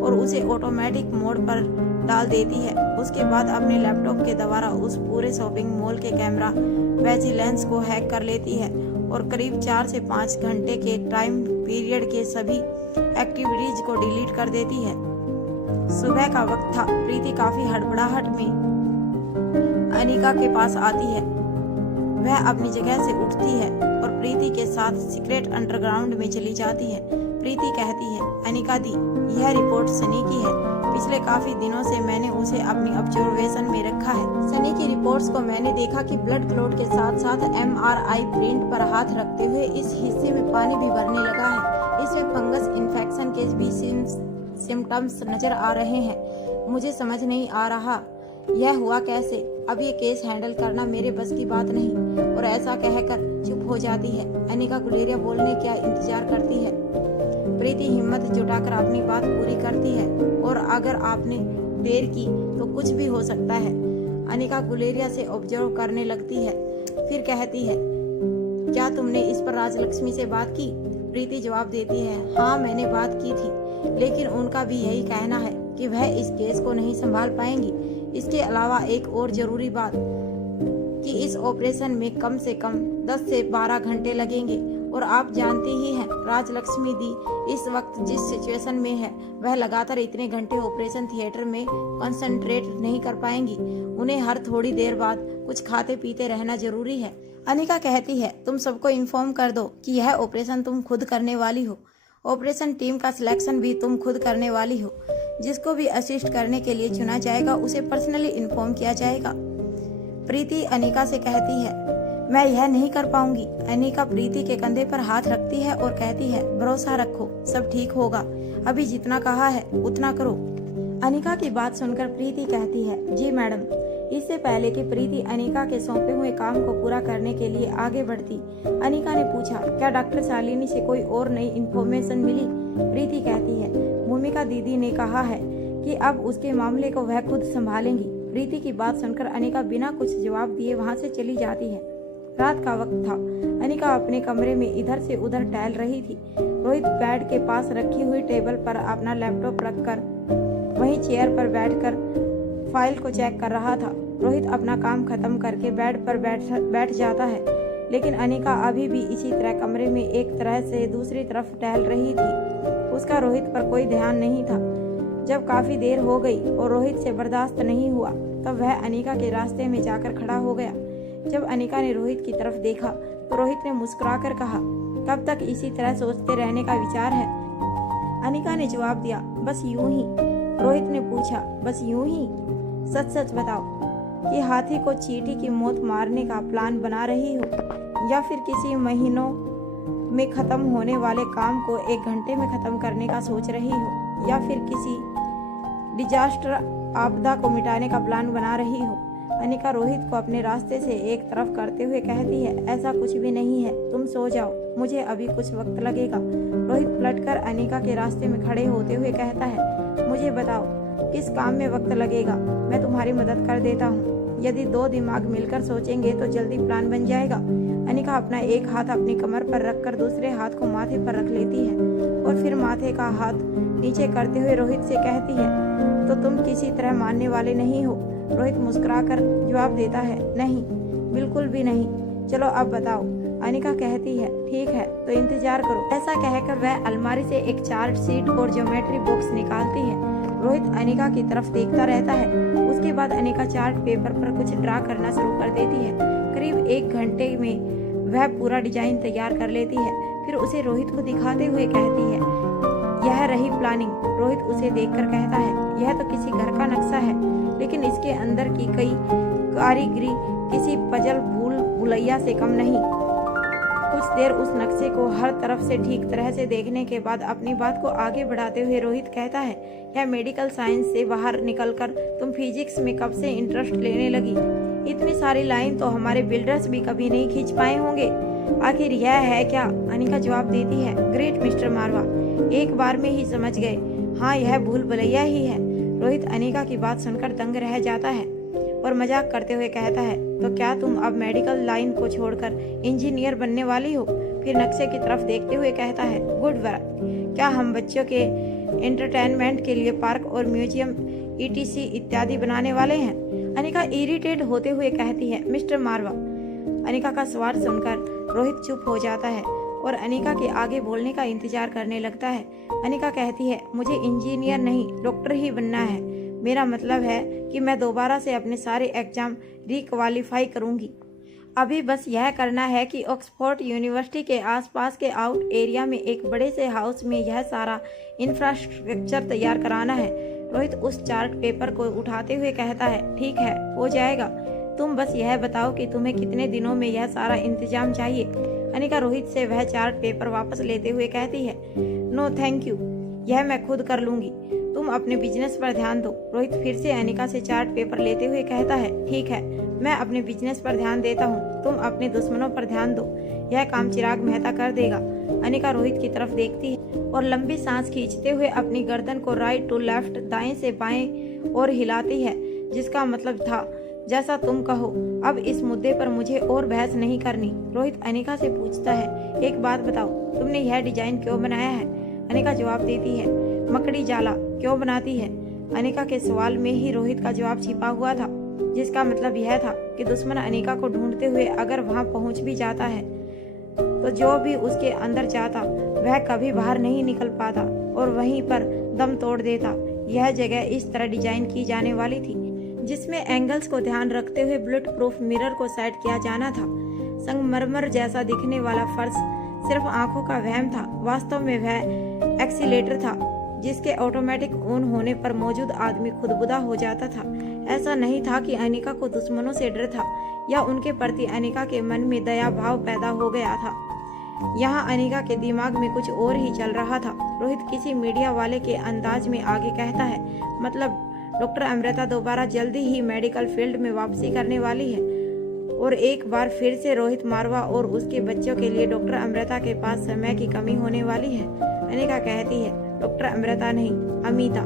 और उसे ऑटोमेटिक मोड पर डाल देती है। उसके बाद अपने लैपटॉप के द्वारा उस पूरे शॉपिंग मॉल के कैमरा विजिलेंस को हैक कर लेती है और करीब 4 से 5 घंटे के टाइम पीरियड के सभी एक्टिविटीज को डिलीट कर देती है। सुबह का वक्त था। प्रीति काफी हड़बड़ाहट में अनिका के पास आती है। वह अपनी जगह से उठती है और प्रीति के साथ सीक्रेट अंडरग्राउंड में चली जाती है। प्रीति कहती है, अनिका दी, यह रिपोर्ट सनी की है। पिछले काफी दिनों से मैंने उसे अपनी ऑब्जर्वेशन में रखा है। सनी की रिपोर्ट्स को मैंने देखा कि ब्लड क्लॉट के साथ साथ MRI प्रिंट पर हाथ रखते हुए इस हिस्से में पानी भी भरने लगा है। इसमें फंगस इन्फेक्शन के भी सिम्टम्स नजर आ रहे हैं। मुझे समझ नहीं आ रहा यह हुआ कैसे। अब ये केस हैंडल करना मेरे बस की बात नहीं। और ऐसा कहकर चुप हो जाती है। अनिका गुलेरिया बोलने क्या इंतजार करती है। प्रीति हिम्मत जुटाकर अपनी बात पूरी करती है। और अगर आपने देर की तो कुछ भी हो सकता है। अनिका गुलेरिया से ऑब्जर्व करने लगती है, फिर कहती है, क्या तुमने इस पर राजलक्ष्मी से बात की? प्रीति जवाब देती है, हाँ मैंने बात की थी, लेकिन उनका भी यही कहना है कि वह इस केस को नहीं संभाल पाएंगी। इसके अलावा एक और जरूरी बात कि इस ऑपरेशन में कम से कम 10 से 12 घंटे लगेंगे। और आप जानती ही हैं राजलक्ष्मी दी इस वक्त जिस सिचुएशन में है, वह लगातार इतने घंटे ऑपरेशन थिएटर में कंसंट्रेट नहीं कर पाएंगी। उन्हें हर थोड़ी देर बाद कुछ खाते पीते रहना जरूरी है। अनिका कहती है, तुम सबको इन्फॉर्म कर दो कि यह ऑपरेशन तुम खुद करने वाली हो। ऑपरेशन टीम का सिलेक्शन भी तुम खुद करने वाली हो। जिसको भी असिस्ट करने के लिए चुना जाएगा उसे पर्सनली इन्फॉर्म किया जाएगा। प्रीति अनिका से कहती है, मैं यह नहीं कर पाऊंगी। अनिका प्रीति के कंधे पर हाथ रखती है और कहती है, भरोसा रखो, सब ठीक होगा। अभी जितना कहा है उतना करो। अनिका की बात सुनकर प्रीति कहती है, जी मैडम। इससे पहले कि प्रीति अनिका के सौंपे हुए काम को पूरा करने के लिए आगे बढ़ती, अनिका ने पूछा, क्या डॉक्टर शालिनी से कोई और नई इन्फॉर्मेशन मिली? प्रीति कहती है, भूमिका दीदी ने कहा है कि अब उसके मामले को वह खुद संभालेंगी। प्रीति की बात सुनकर अनिका बिना कुछ जवाब दिए वहां से चली जाती है। रात का वक्त था। अनिका अपने कमरे में इधर से उधर टहल रही थी। रोहित बेड के पास रखी हुई टेबल पर अपना लैपटॉप रखकर वहीं चेयर पर बैठकर फाइल को चेक कर रहा था। रोहित अपना काम खत्म करके बेड पर बैठ जाता है, लेकिन अनिका अभी भी इसी तरह कमरे में एक तरह से दूसरी तरफ टहल रही थी। उसका रोहित पर कोई ध्यान नहीं था। जब काफी देर हो गई और रोहित से बर्दाश्त नहीं हुआ, तब वह अनिका के रास्ते में जाकर खड़ा हो गया। जब अनिका ने रोहित की तरफ देखा तो रोहित ने मुस्कुराकर कहा, कब तक इसी तरह सोचते रहने का विचार है? अनिका ने जवाब दिया, बस यूं ही। रोहित ने पूछा, बस यूं ही? सच सच बताओ कि हाथी को चींटी की मौत मारने का प्लान बना रही हो, या फिर किसी महीनों में खत्म होने वाले काम को 1 घंटे में खत्म करने का सोच रही हो, या फिर किसी डिजास्टर आपदा को मिटाने का प्लान बना रही हो। अनिका रोहित को अपने रास्ते से एक तरफ करते हुए कहती है, ऐसा कुछ भी नहीं है, तुम सो जाओ, मुझे अभी कुछ वक्त लगेगा। रोहित पलटकर अनिका के रास्ते में खड़े होते हुए कहता है, मुझे बताओ किस काम में वक्त लगेगा, मैं तुम्हारी मदद कर देता हूँ। यदि 2 दिमाग मिलकर सोचेंगे तो जल्दी प्लान बन जाएगा। अनिका अपना एक हाथ अपनी कमर पर रखकर दूसरे हाथ को माथे पर रख लेती है और फिर माथे का हाथ नीचे करते हुए रोहित से कहती है, तो तुम किसी तरह मानने वाले नहीं हो? रोहित मुस्कुराकर जवाब देता है, नहीं, बिल्कुल भी नहीं। चलो अब बताओ। अनिका कहती है, ठीक है तो इंतजार करो। ऐसा कहकर वह अलमारी से एक चार्ट शीट और ज्योमेट्री बॉक्स निकालती है। रोहित अनिका की तरफ देखता रहता है। उसके बाद अनिका चार्ट पेपर पर कुछ ड्रा करना शुरू कर देती है। करीब 1 घंटे में वह पूरा डिजाइन तैयार कर लेती है। फिर उसे रोहित को दिखाते हुए कहती है, यह रही प्लानिंग। रोहित उसे देखकर कहता है, यह तो किसी घर का नक्शा है, लेकिन इसके अंदर की कई कारीगरी किसी पजल भूलैया से कम नहीं। कुछ देर उस नक्शे को हर तरफ से ठीक तरह से देखने के बाद अपनी बात को आगे बढ़ाते हुए रोहित कहता है, यह मेडिकल साइंस से बाहर निकलकर तुम फिजिक्स में कब से इंटरेस्ट लेने लगी? इतनी सारी लाइन तो हमारे बिल्डर्स भी कभी नहीं खींच पाए होंगे। आखिर यह है क्या? अनिका जवाब देती है, ग्रेट मिस्टर मारवा, एक बार में ही समझ गए। हाँ, यह भूल भुलैया ही है। रोहित अनिका की बात सुनकर दंग रह जाता है और मजाक करते हुए कहता है, तो क्या तुम अब मेडिकल लाइन को छोड़कर इंजीनियर बनने वाली हो? फिर नक्शे की तरफ देखते हुए कहता है, गुड वर्क। क्या हम बच्चों के एंटरटेनमेंट के लिए पार्क और म्यूजियम ETC इत्यादि बनाने वाले हैं? अनिका इरिटेट होते हुए कहती है, मिस्टर मारवा। अनिका का सवाल सुनकर रोहित चुप हो जाता है और अनिका के आगे बोलने का इंतजार करने लगता है। अनिका कहती है, मुझे इंजीनियर नहीं, डॉक्टर ही बनना है। मेरा मतलब है कि मैं दोबारा से अपने सारे एग्जाम रिक्वालीफाई करूंगी। अभी बस यह करना है कि ऑक्सफोर्ड यूनिवर्सिटी के आसपास के आउट एरिया में एक बड़े से हाउस में यह सारा इंफ्रास्ट्रक्चर तैयार कराना है। रोहित उस चार्ट पेपर को उठाते हुए कहता है, ठीक है, हो जाएगा। तुम बस यह बताओ कि तुम्हें कितने दिनों में यह सारा इंतजाम चाहिए। अनिका रोहित से वह चार्ट पेपर वापस लेते हुए कहती है, नो थैंक यू, यह मैं खुद कर लूंगी, तुम अपने बिजनेस पर ध्यान दो। रोहित फिर से अनिका से चार्ट पेपर लेते हुए कहता है, ठीक है, मैं अपने बिजनेस पर ध्यान देता हूँ, तुम अपने दुश्मनों पर ध्यान दो, यह काम चिराग मेहता कर देगा। अनिका रोहित की तरफ देखती है और लंबी सांस खींचते हुए अपनी गर्दन को राइट टू लेफ्ट, दाएं से बाएं और हिलाती है, जिसका मतलब था, जैसा तुम कहो, अब इस मुद्दे पर मुझे और बहस नहीं करनी। रोहित अनिका से पूछता है, एक बात बताओ, तुमने यह डिजाइन क्यों बनाया है? अनिका जवाब देती है, मकड़ी जाला क्यों बनाती है? अनिका के सवाल में ही रोहित का जवाब छिपा हुआ था, जिसका मतलब यह था कि दुश्मन अनिका को ढूंढते हुए अगर वहां पहुंच भी जाता है तो जो भी उसके अंदर जाता वह कभी बाहर नहीं निकल पाता और वहीं पर दम तोड़ देता। यह जगह इस तरह डिजाइन की जाने वाली थी, जिसमें एंगल्स को ध्यान रखते हुए बुलेट प्रूफ मिरर को सेट किया जाना था। संगमरमर जैसा दिखने वाला फर्श सिर्फ आंखों का वहम था, वास्तव में वह एक्सीलेटर था जिसके ऑटोमेटिक ऑन होने पर मौजूद आदमी खुदबुदा हो जाता था। ऐसा नहीं था कि अनिका को दुश्मनों से डर था या उनके प्रति अनिका के मन में दया भाव पैदा हो गया था। यहाँ अनिका के दिमाग में कुछ और ही चल रहा था। रोहित किसी मीडिया वाले के अंदाज में आगे कहता है, मतलब डॉक्टर अमृता दोबारा जल्दी ही मेडिकल फील्ड में वापसी करने वाली है। और एक बार फिर से रोहित मारवा और उसके बच्चों के लिए डॉक्टर अमृता के पास समय की कमी होने वाली है। अनिका कहती है, डॉक्टर अमृता नहीं, अमिता।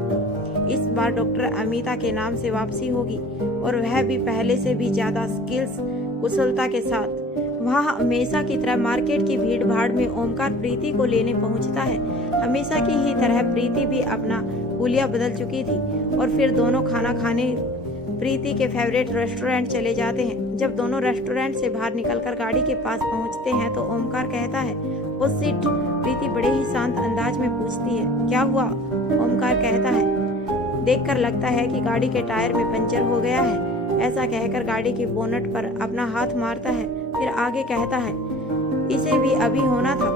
इस बार डॉक्टर अमिता के नाम से वापसी होगी और वह भी पहले से भी ज्यादा स्किल्स, कुशलता के साथ। वहाँ हमेशा की तरह मार्केट की भीड़ भाड़ में ओमकार प्रीति को लेने पहुँचता है। हमेशा की ही तरह प्रीति भी अपना हुलिया बदल चुकी थी और फिर दोनों खाना खाने प्रीति के फेवरेट रेस्टोरेंट चले जाते हैं। जब दोनों रेस्टोरेंट से बाहर निकलकर गाड़ी के पास पहुंचते हैं तो ओमकार कहता है, वो सीट। प्रीति बड़े ही शांत अंदाज में पूछती है, क्या हुआ? ओमकार कहता है, देखकर लगता है कि गाड़ी के टायर में पंचर हो गया है। ऐसा कहकर गाड़ी के बोनट पर अपना हाथ मारता है, फिर आगे कहता है, इसे भी अभी होना था,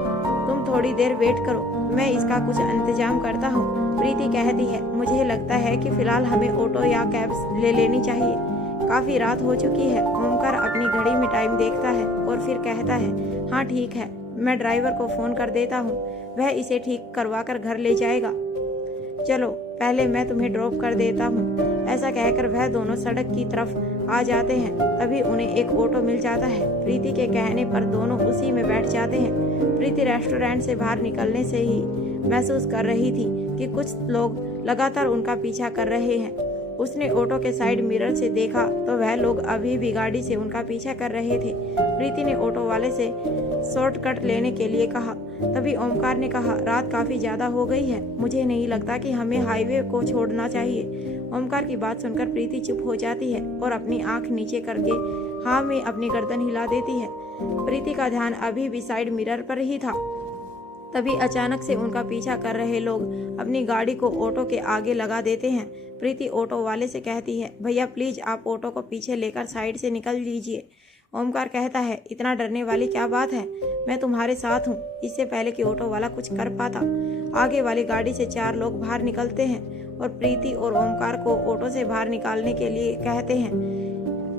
तुम थोड़ी देर वेट करो, मैं इसका कुछ इंतजाम करता हूँ। प्रीति कहती है, मुझे लगता है कि फिलहाल हमें ऑटो या कैब ले लेनी चाहिए, काफी रात हो चुकी है। ओमकार अपनी घड़ी में टाइम देखता है और फिर कहता है, हाँ ठीक है, मैं ड्राइवर को फोन कर देता हूँ, वह इसे ठीक करवा कर घर ले जाएगा। चलो पहले मैं तुम्हें ड्रॉप कर देता हूँ। ऐसा कहकर वह दोनों सड़क की तरफ आ जाते हैं। तभी उन्हें एक ऑटो मिल जाता है। प्रीति के कहने पर दोनों उसी में बैठ जाते हैं। प्रीति रेस्टोरेंट से बाहर निकलने से ही महसूस कर रही थी कि कुछ लोग लगातार उनका पीछा कर रहे हैं। उसने ऑटो के साइड मिरर से देखा तो वह लोग अभी भी गाड़ी से उनका पीछा कर रहे थे। प्रीति ने ऑटो वाले से शॉर्टकट लेने के लिए कहा। तभी ओमकार ने कहा, रात काफी ज्यादा हो गई है, मुझे नहीं लगता कि हमें हाईवे को छोड़ना चाहिए। ओमकार की बात सुनकर प्रीति चुप हो जाती है और अपनी आंख नीचे करके हाँ में अपनी गर्दन हिला देती है। प्रीति का ध्यान अभी भी साइड मिरर पर ही था। तभी अचानक से उनका पीछा कर रहे लोग अपनी गाड़ी को ऑटो के आगे लगा देते हैं। प्रीति ऑटो वाले से कहती है, भैया प्लीज आप ऑटो को पीछे लेकर साइड से निकल लीजिए। ओमकार कहता है, इतना डरने वाली क्या बात है, मैं तुम्हारे साथ हूँ। इससे पहले कि ऑटो वाला कुछ कर पाता, आगे वाली गाड़ी से 4 लोग बाहर निकलते हैं और प्रीति और ओमकार को ऑटो से बाहर निकालने के लिए कहते हैं,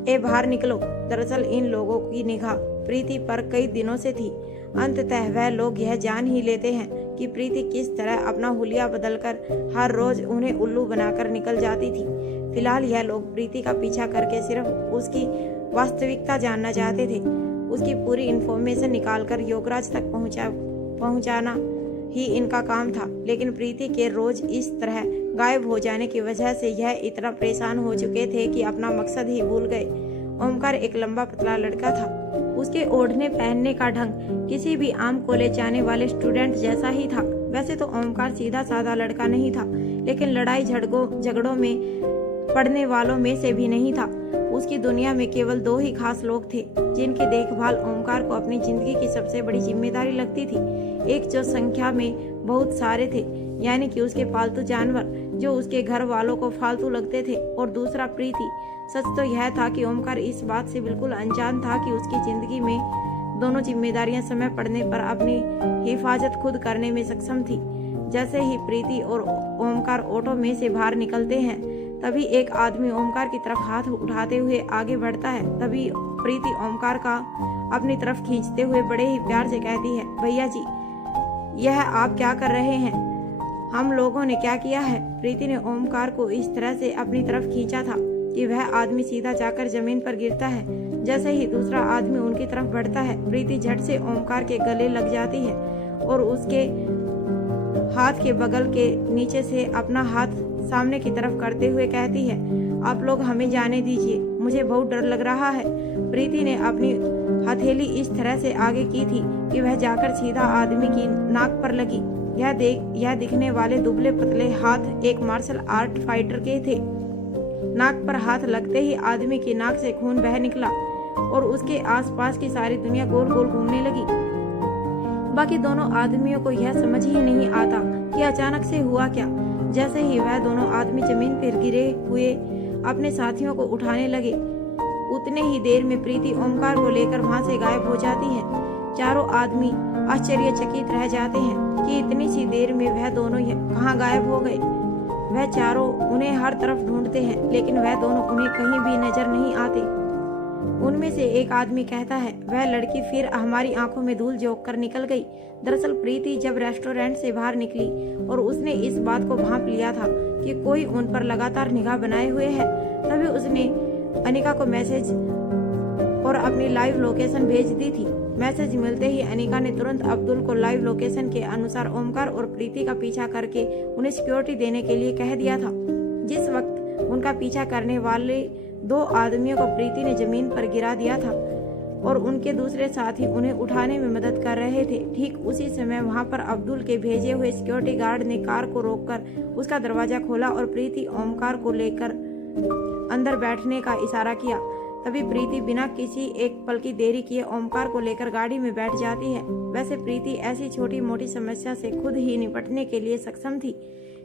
ए बाहर निकलो। दरअसल इन लोगों की निगाह प्रीति पर कई दिनों से थी। अंततः वह लोग यह जान ही लेते हैं कि प्रीति किस तरह अपना हुलिया बदलकर हर रोज उन्हें उल्लू बनाकर निकल जाती थी। फिलहाल यह लोग प्रीति का पीछा करके सिर्फ उसकी वास्तविकता जानना चाहते थे। उसकी पूरी इन्फॉर्मेशन निकालकर योगराज तक पहुंचाना ही इनका काम था। लेकिन प्रीति के रोज इस तरह गायब हो जाने की वजह से यह इतना परेशान हो चुके थे कि अपना मकसद ही भूल गए। ओमकार एक लंबा पतला लड़का था। उसके ओढ़ने पहनने का ढंग किसी भी आम कॉलेज जाने वाले स्टूडेंट जैसा ही था। वैसे तो ओमकार सीधा साधा लड़का नहीं था, लेकिन लड़ाई झगड़ों में पड़ने वालों में से भी नहीं था। उसकी दुनिया में केवल 2 ही खास लोग थे जिनकी देखभाल ओमकार को अपनी जिंदगी की सबसे बड़ी जिम्मेदारी लगती थी। एक जो संख्या में बहुत सारे थे, यानी कि उसके पालतू जानवर जो उसके घर वालों को फालतू लगते थे, और दूसरा प्रीति। सच तो यह था कि ओमकार इस बात से बिल्कुल अनजान था कि उसकी जिंदगी में दोनों जिम्मेदारियां समय पड़ने पर अपनी हिफाजत खुद करने में सक्षम थी। जैसे ही प्रीति और ओमकार ऑटो में से बाहर निकलते हैं, तभी एक आदमी ओमकार की तरफ हाथ उठाते हुए आगे बढ़ता है। तभी प्रीति ओमकार का अपनी तरफ खींचते हुए बड़े ही प्यार से कहती है, भैया जी यह आप क्या कर रहे हैं? हम लोगों ने क्या किया है? प्रीति ने ओमकार को इस तरह से अपनी तरफ खींचा था कि वह आदमी सीधा जाकर जमीन पर गिरता है। जैसे ही दूसरा आदमी उनकी तरफ बढ़ता है, प्रीति झट से ओमकार के गले लग जाती है और उसके हाथ के बगल के नीचे से अपना हाथ सामने की तरफ करते हुए कहती है, आप लोग हमें जाने दीजिए, मुझे बहुत डर लग रहा है। प्रीति ने अपनी हथेली इस तरह से आगे की थी कि वह जाकर सीधा आदमी की नाक पर लगी। यह दिखने वाले दुबले पतले हाथ एक मार्शल आर्ट फाइटर के थे। नाक पर हाथ लगते ही आदमी की नाक से खून बह निकला और उसके आसपास की सारी दुनिया गोल गोल घूमने लगी। बाकी दोनों आदमियों को यह समझ ही नहीं आता कि अचानक से हुआ क्या। जैसे ही वह दोनों आदमी जमीन पर गिरे हुए अपने साथियों को उठाने लगे, उतने ही देर में प्रीति ओमकार को लेकर वहां से गायब हो जाती है। चारों आदमी आश्चर्यचकित रह जाते हैं कि इतनी सी देर में वह दोनों कहाँ गायब हो गए। वह चारों उन्हें हर तरफ ढूंढते हैं, लेकिन वह दोनों उन्हें कहीं भी नजर नहीं आते। उनमें से एक आदमी कहता है, वह लड़की फिर हमारी आंखों में धूल झोंक कर निकल गई। दरअसल प्रीति जब रेस्टोरेंट से बाहर निकली और उसने इस बात को भांप लिया था कि कोई उन पर लगातार निगाह बनाए हुए है, तभी उसने अनिका को मैसेज और अपनी लाइव लोकेशन भेज दी थी। मैसेज मिलते ही अनिका ने तुरंत अब्दुल को लाइव लोकेशन के अनुसार ओमकार और प्रीति का पीछा करके उन्हें सिक्योरिटी देने के लिए कह दिया था। जिस वक्त उनका पीछा करने वाले दो आदमियों को प्रीति ने जमीन पर गिरा दिया था और उनके दूसरे साथी उन्हें उठाने में मदद कर रहे थे, ठीक उसी समय वहां पर अब्दुल के भेजे हुए सिक्योरिटी गार्ड ने कार को रोककर उसका दरवाजा खोला और प्रीति ओमकार को लेकर अंदर बैठने का इशारा किया। तभी प्रीति बिना किसी एक पल की देरी किए ओमकार को लेकर गाड़ी में बैठ जाती है। वैसे प्रीति ऐसी छोटी मोटी समस्या से खुद ही निपटने के लिए सक्षम थी,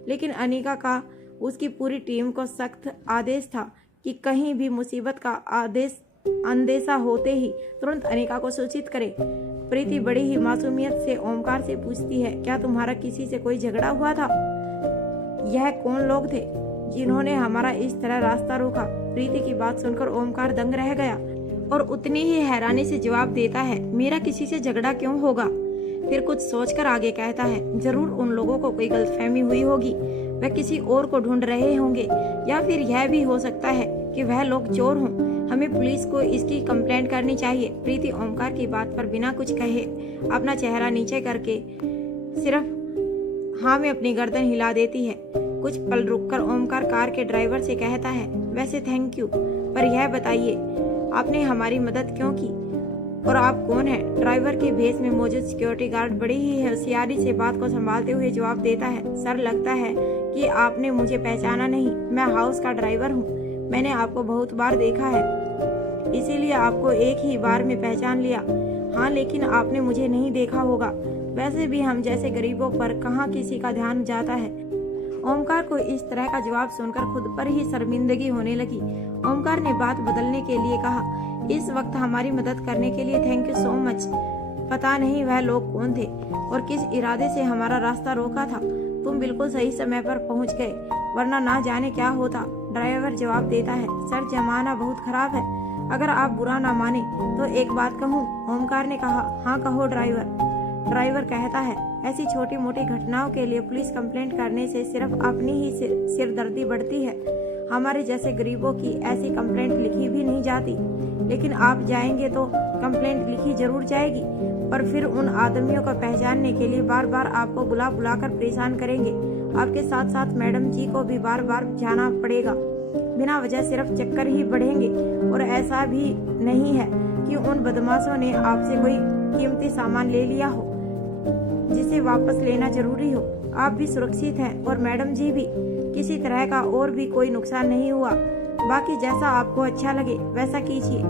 लेकिन अनिका का उसकी पूरी टीम को सख्त आदेश था कि कहीं भी मुसीबत का अंदेशा होते ही तुरंत अनिका को सूचित करे। प्रीति बड़ी ही मासूमियत से ओमकार से पूछती है, क्या तुम्हारा किसी से कोई झगड़ा हुआ था? यह कौन लोग थे जिन्होंने हमारा इस तरह रास्ता रोका? प्रीति की बात सुनकर ओमकार दंग रह गया और उतनी ही हैरानी से जवाब देता है, मेरा किसी से झगड़ा क्यों होगा? फिर कुछ सोचकर आगे कहता है, जरूर उन लोगों को कोई गलतफहमी हुई होगी, वह किसी और को ढूंढ रहे होंगे, या फिर यह भी हो सकता है कि वह लोग चोर हों। हमें पुलिस को इसकी कंप्लेंट करनी चाहिए। प्रीति ओमकार की बात पर बिना कुछ कहे अपना चेहरा नीचे करके सिर्फ हाँ में अपनी गर्दन हिला देती है। कुछ पल रुककर ओमकार कार के ड्राइवर से कहता है, वैसे थैंक यू, पर यह बताइए आपने हमारी मदद क्यों की और आप कौन हैं? ड्राइवर के भेस में मौजूद सिक्योरिटी गार्ड बड़ी ही होशियारी से बात को संभालते हुए जवाब देता है, सर लगता है कि आपने मुझे पहचाना नहीं। मैं हाउस का ड्राइवर हूँ, मैंने आपको बहुत बार देखा है, इसीलिए आपको एक ही बार में पहचान लिया। हाँ, लेकिन आपने मुझे नहीं देखा होगा। वैसे भी हम जैसे गरीबों पर कहाँ किसी का ध्यान जाता है। ओमकार को इस तरह का जवाब सुनकर खुद पर ही शर्मिंदगी होने लगी। ओमकार ने बात बदलने के लिए कहा, इस वक्त हमारी मदद करने के लिए थैंक यू सो मच। पता नहीं वह लोग कौन थे और किस इरादे से हमारा रास्ता रोका था। तुम बिल्कुल सही समय पर पहुंच गए, वरना ना जाने क्या होता। ड्राइवर जवाब देता है, सर जमाना बहुत खराब है, अगर आप बुरा ना माने तो एक बात कहूँ? ओमकार ने कहा, हाँ कहो ड्राइवर। ड्राइवर कहता है, ऐसी छोटी मोटी घटनाओं के लिए पुलिस कंप्लेंट करने से सिर्फ अपनी ही सिरदर्दी बढ़ती है। हमारे जैसे गरीबों की ऐसी कंप्लेंट लिखी भी नहीं जाती, लेकिन आप जाएंगे तो कंप्लेंट लिखी जरूर जाएगी, पर फिर उन आदमियों को पहचानने के लिए बार बार आपको बुला कर परेशान करेंगे। आपके साथ साथ मैडम जी को भी बार बार जाना पड़ेगा, बिना वजह सिर्फ चक्कर ही बढ़ेंगे। और ऐसा भी नहीं है कि उन बदमाशों ने आपसे कोई कीमती सामान ले लिया हो जिसे वापस लेना जरूरी हो। आप भी सुरक्षित हैं और मैडम जी भी, किसी तरह का और भी कोई नुकसान नहीं हुआ। बाकी जैसा आपको अच्छा लगे वैसा कीजिए।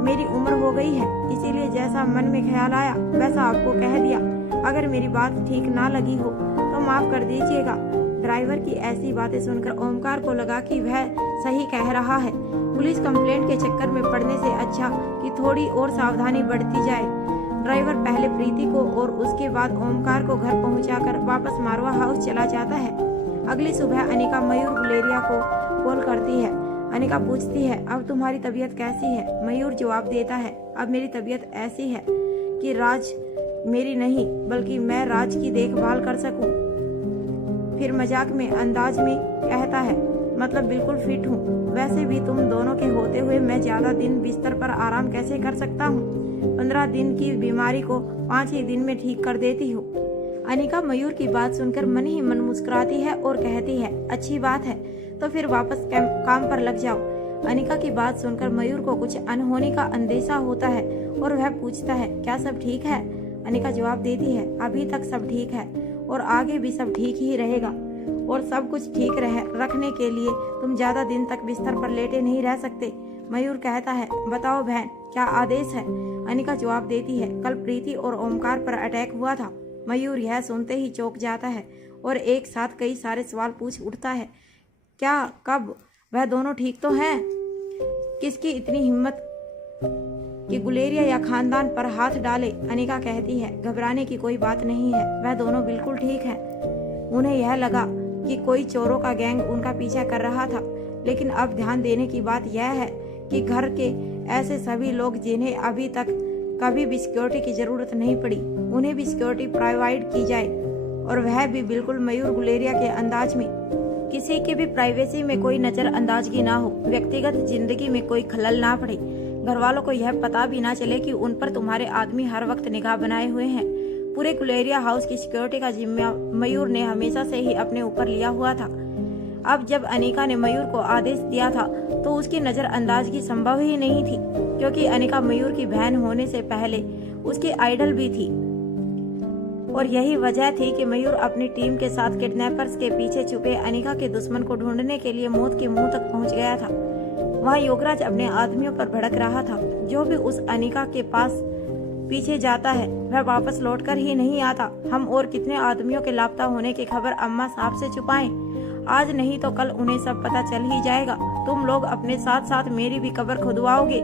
मेरी उम्र हो गई है, इसीलिए जैसा मन में ख्याल आया वैसा आपको कह दिया। अगर मेरी बात ठीक ना लगी हो तो माफ कर दीजिएगा। ड्राइवर की ऐसी बातें सुनकर ओमकार को लगा कि वह सही कह रहा है। पुलिस कंप्लेंट के चक्कर में पड़ने से अच्छा कि थोड़ी और सावधानी बरती जाए। ड्राइवर पहले प्रीति को और उसके बाद ओमकार को घर पहुंचाकर वापस मारवा हाउस चला जाता है। अगली सुबह अनिका मयूर गुलेरिया को कॉल करती है। अनिका पूछती है, अब तुम्हारी तबीयत कैसी है? मयूर जवाब देता है, अब मेरी तबीयत ऐसी है कि राज मेरी नहीं बल्कि मैं राज की देखभाल कर सकूं। फिर मजाक में अंदाज में कहता है, मतलब बिल्कुल फिट हूँ। वैसे भी तुम दोनों के होते हुए मैं ज्यादा दिन बिस्तर पर आराम कैसे कर सकता हूँ? 15 दिन की बीमारी को 5 ही दिन में ठीक कर देती हूँ। अनिका मयूर की बात सुनकर मन ही मन मुस्कुराती है और कहती है, अच्छी बात है, तो फिर वापस काम पर लग जाओ। अनिका की बात सुनकर मयूर को कुछ अनहोनी का अंदेशा होता है और वह पूछता है, क्या सब ठीक है? अनिका जवाब देती है, अभी तक सब ठीक है और आगे भी सब ठीक ही रहेगा और सब कुछ ठीक रखने के लिए तुम ज्यादा दिन तक बिस्तर पर लेटे नहीं रह सकते। मयूर कहता है, बताओ बहन, क्या आदेश है? अनिका जवाब देती है, कल प्रीति और ओमकार पर अटैक हुआ था। मयूर यह सुनते ही चौंक जाता है और एक साथ कई सारे सवाल पूछ उठता है, क्या, कब, वह दोनों ठीक तो हैं? किसकी इतनी हिम्मत कि गुलेरिया या खानदान पर हाथ डाले? अनिका कहती है, घबराने की कोई बात नहीं है, वह दोनों बिल्कुल ठीक हैं। उन्हें यह लगा कि कोई चोरों का गैंग उनका पीछा कर रहा था, लेकिन अब ध्यान देने की बात यह है कि घर के ऐसे सभी लोग जिन्हें अभी तक कभी भी सिक्योरिटी की जरूरत नहीं पड़ी, उन्हें भी सिक्योरिटी प्रोवाइड की जाए और वह भी बिल्कुल मयूर गुलेरिया के अंदाज में। किसी की भी प्राइवेसी में कोई नजरअंदाजगी ना हो, व्यक्तिगत जिंदगी में कोई खलल ना पड़े, घर वालों को यह पता भी ना चले कि उन पर तुम्हारे आदमी हर वक्त निगाह बनाए हुए हैं। पूरे गुलेरिया हाउस की सिक्योरिटी का जिम्मा मयूर ने हमेशा से ही अपने ऊपर लिया हुआ था। अब जब अनिका ने मयूर को आदेश दिया था तो उसकी नजरअंदाजगी संभव ही नहीं थी, क्योंकि अनिका मयूर की बहन होने से पहले उसकी आइडल भी थी और यही वजह थी कि मयूर अपनी टीम के साथ किडनैपर्स के पीछे छुपे अनिका के दुश्मन को ढूंढने के लिए मौत के मुंह तक पहुंच गया था। वहाँ योगराज अपने आदमियों पर भड़क रहा था। जो भी उस अनिका के पास पीछे जाता है वह वापस लौटकर ही नहीं आता। हम और कितने आदमियों के लापता होने की खबर अम्मा साहब से छुपाएं? आज नहीं तो कल उन्हें सब पता चल ही जाएगा। तुम लोग अपने साथ साथ मेरी भी कब्र खुदवाओगे।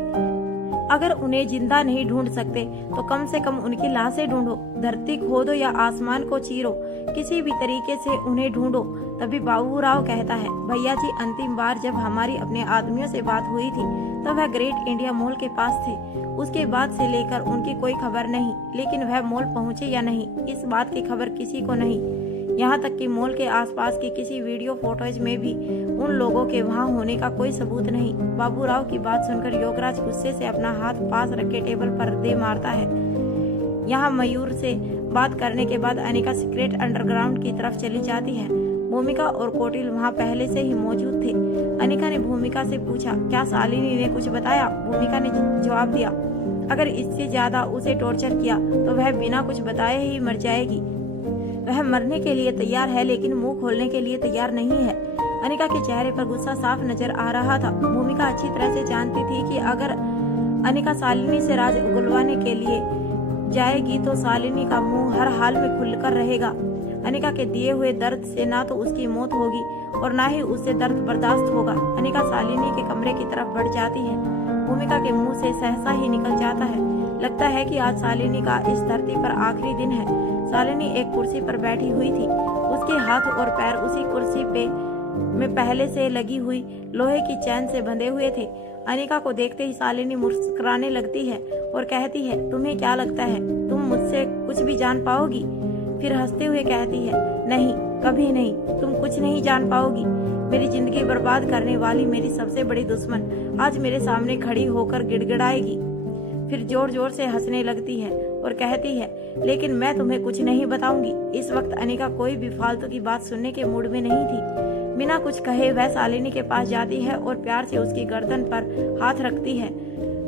अगर उन्हें जिंदा नहीं ढूंढ सकते तो कम से कम उनकी लाशें ढूंढो, धरती खोदो या आसमान को चीरो, किसी भी तरीके से उन्हें ढूंढो। तभी बाबूराव कहता है, भैया जी, अंतिम बार जब हमारी अपने आदमियों से बात हुई थी तो वह ग्रेट इंडिया मॉल के पास थे। उसके बाद से लेकर उनकी कोई खबर नहीं, लेकिन वह मॉल पहुंचे या नहीं इस बात की खबर किसी को नहीं। यहाँ तक कि मॉल के आसपास की किसी वीडियो फोटोज में भी उन लोगों के वहाँ होने का कोई सबूत नहीं। बाबूराव की बात सुनकर योगराज गुस्से से अपना हाथ पास रख के टेबल पर दे मारता है। यहाँ मयूर से बात करने के बाद अनिका सीक्रेट अंडरग्राउंड की तरफ चली जाती है। भूमिका और कोटिल वहाँ पहले से ही मौजूद थे। अनिका ने भूमिका से पूछा, क्या शालिनी ने कुछ बताया? भूमिका ने जवाब दिया, अगर इससे ज्यादा उसे टॉर्चर किया तो वह बिना कुछ बताए ही मर जाएगी। वह मरने के लिए तैयार है लेकिन मुंह खोलने के लिए तैयार नहीं है। अनिका के चेहरे पर गुस्सा साफ नजर आ रहा था। भूमिका अच्छी तरह से जानती थी कि अगर अनिका शालिनी से राज उगलवाने के लिए जाएगी तो शालिनी का मुंह हर हाल में खुलकर रहेगा। अनिका के दिए हुए दर्द से ना तो उसकी मौत होगी और ना ही उससे दर्द बर्दाश्त होगा। अनिका शालिनी के कमरे की तरफ बढ़ जाती है। भूमिका के मुंह से सहसा ही निकल जाता है, लगता है कि आज शालिनी का इस धरती पर आखिरी दिन है। शालिनी एक कुर्सी पर बैठी हुई थी। उसके हाथ और पैर उसी कुर्सी पे में पहले से लगी हुई लोहे की चैन से बंधे हुए थे। अनिका को देखते ही शालिनी मुस्कुराने लगती है और कहती है, तुम्हें क्या लगता है तुम मुझसे कुछ भी जान पाओगी? फिर हंसते हुए कहती है, नहीं, कभी नहीं, तुम कुछ नहीं जान पाओगी। मेरी जिंदगी बर्बाद करने वाली मेरी सबसे बड़ी दुश्मन आज मेरे सामने खड़ी होकर गिड़गिड़ाएगी। फिर जोर जोर से हंसने लगती है और कहती है, लेकिन मैं तुम्हें कुछ नहीं बताऊंगी। इस वक्त अनिका कोई भी फालतू की बात सुनने के मूड में नहीं थी। बिना कुछ कहे वह शालिनी के पास जाती है और प्यार से उसकी गर्दन पर हाथ रखती है,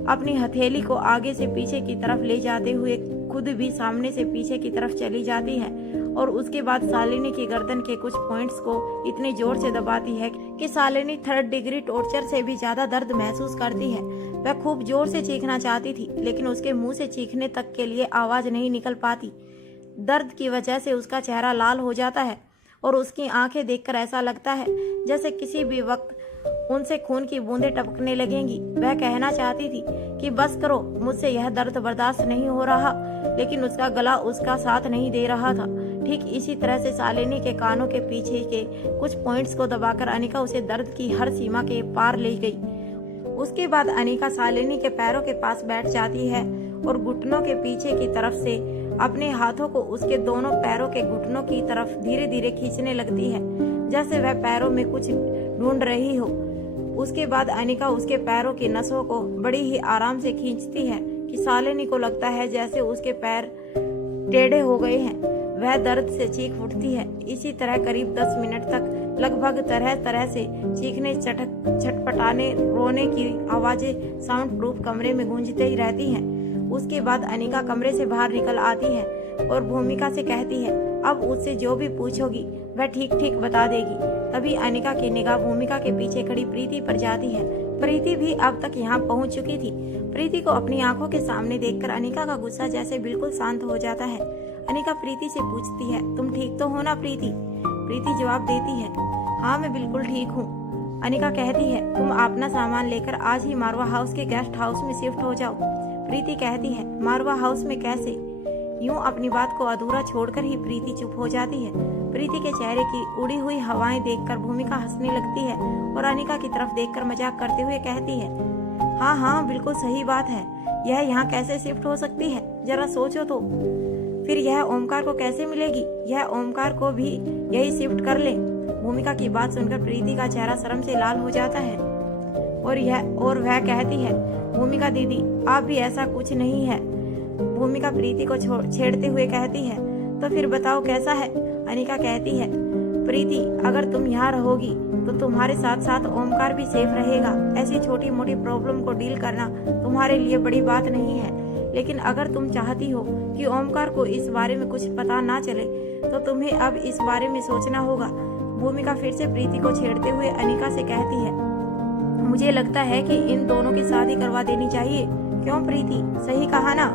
अपनी हथेली को आगे से पीछे की तरफ ले जाते हुए खुद भी सामने से पीछे की तरफ चली जाती है और उसके बाद शालिनी की गर्दन के कुछ पॉइंट्स को इतने जोर से दबाती है कि शालिनी 3rd डिग्री टॉर्चर से भी ज्यादा दर्द महसूस करती है। वह खूब जोर से चीखना चाहती थी लेकिन उसके मुंह से चीखने तक के लिए आवाज नहीं निकल पाती। दर्द की वजह से उसका चेहरा लाल हो जाता है और उसकी आंखें देखकर ऐसा लगता है जैसे किसी भी वक्त उनसे खून की बूंदें टपकने लगेंगी। वह कहना चाहती थी कि बस करो, मुझसे यह दर्द बर्दाश्त नहीं हो रहा, लेकिन उसका गला उसका साथ नहीं दे रहा था। ठीक इसी तरह से शालिनी के कानों के पीछे के कुछ पॉइंट्स को दबाकर अनिका उसे दर्द की हर सीमा के पार ले गई। उसके बाद अनिका शालिनी के पैरों के पास बैठ जाती है और घुटनों के पीछे की तरफ से अपने हाथों को उसके दोनों पैरों के घुटनों की तरफ धीरे धीरे खींचने लगती है, जैसे वह पैरों में कुछ ढूंढ रही हो। उसके बाद अनिका उसके पैरों की नसों को बड़ी ही आराम से खींचती है कि शालिनी को लगता है जैसे उसके पैर टेढ़े हो गए हैं। वह दर्द से चीख उठती है। इसी तरह करीब 10 मिनट तक लगभग तरह तरह से चीखने, छटपटाने, रोने की आवाजें साउंड प्रूफ कमरे में गूंजते ही रहती हैं। उसके बाद अनिका कमरे से बाहर निकल आती है और भूमिका से कहती है अब उससे जो भी पूछोगी वह ठीक ठीक बता देगी। तभी अनिका की निगाह भूमिका के पीछे खड़ी प्रीति पर जाती है। प्रीति भी अब तक यहाँ पहुँच चुकी थी। प्रीति को अपनी आंखों के सामने देखकर अनिका का गुस्सा जैसे बिल्कुल शांत हो जाता है। अनिका प्रीति से पूछती है तुम ठीक तो हो ना प्रीति? प्रीति जवाब देती है हाँ मैं बिल्कुल ठीक हूँ। अनिका कहती है तुम अपना सामान लेकर आज ही मारवा हाउस के गेस्ट हाउस में शिफ्ट हो जाओ। प्रीति कहती है मारवा हाउस में कैसे? यूं अपनी बात को अधूरा छोड़कर ही प्रीति चुप हो जाती है। प्रीति के चेहरे की उड़ी हुई हवाएं देखकर भूमिका हंसने लगती है और अनिका की तरफ देखकर मजाक करते हुए कहती है हाँ हाँ बिल्कुल सही बात है, यह यहाँ कैसे शिफ्ट हो सकती है, जरा सोचो तो। फिर यह ओमकार को कैसे मिलेगी? यह ओमकार को भी यही शिफ्ट कर ले। भूमिका की बात सुनकर प्रीति का चेहरा शर्म से लाल हो जाता है और वह कहती है भूमिका दीदी आप भी ऐसा कुछ नहीं है। भूमिका प्रीति को छेड़ते हुए कहती है तो फिर बताओ कैसा है? अनिका कहती है प्रीति अगर तुम यहाँ रहोगी तो तुम्हारे साथ साथ ओमकार भी सेफ रहेगा। ऐसी छोटी मोटी प्रॉब्लम को डील करना तुम्हारे लिए बड़ी बात नहीं है, लेकिन अगर तुम चाहती हो कि ओमकार को इस बारे में कुछ पता ना चले तो तुम्हें अब इस बारे में सोचना होगा। भूमिका फिर से प्रीति को छेड़ते हुए अनिका से कहती है मुझे लगता है कि इन दोनों की शादी करवा देनी चाहिए। क्यों प्रीति, सही कहा ना?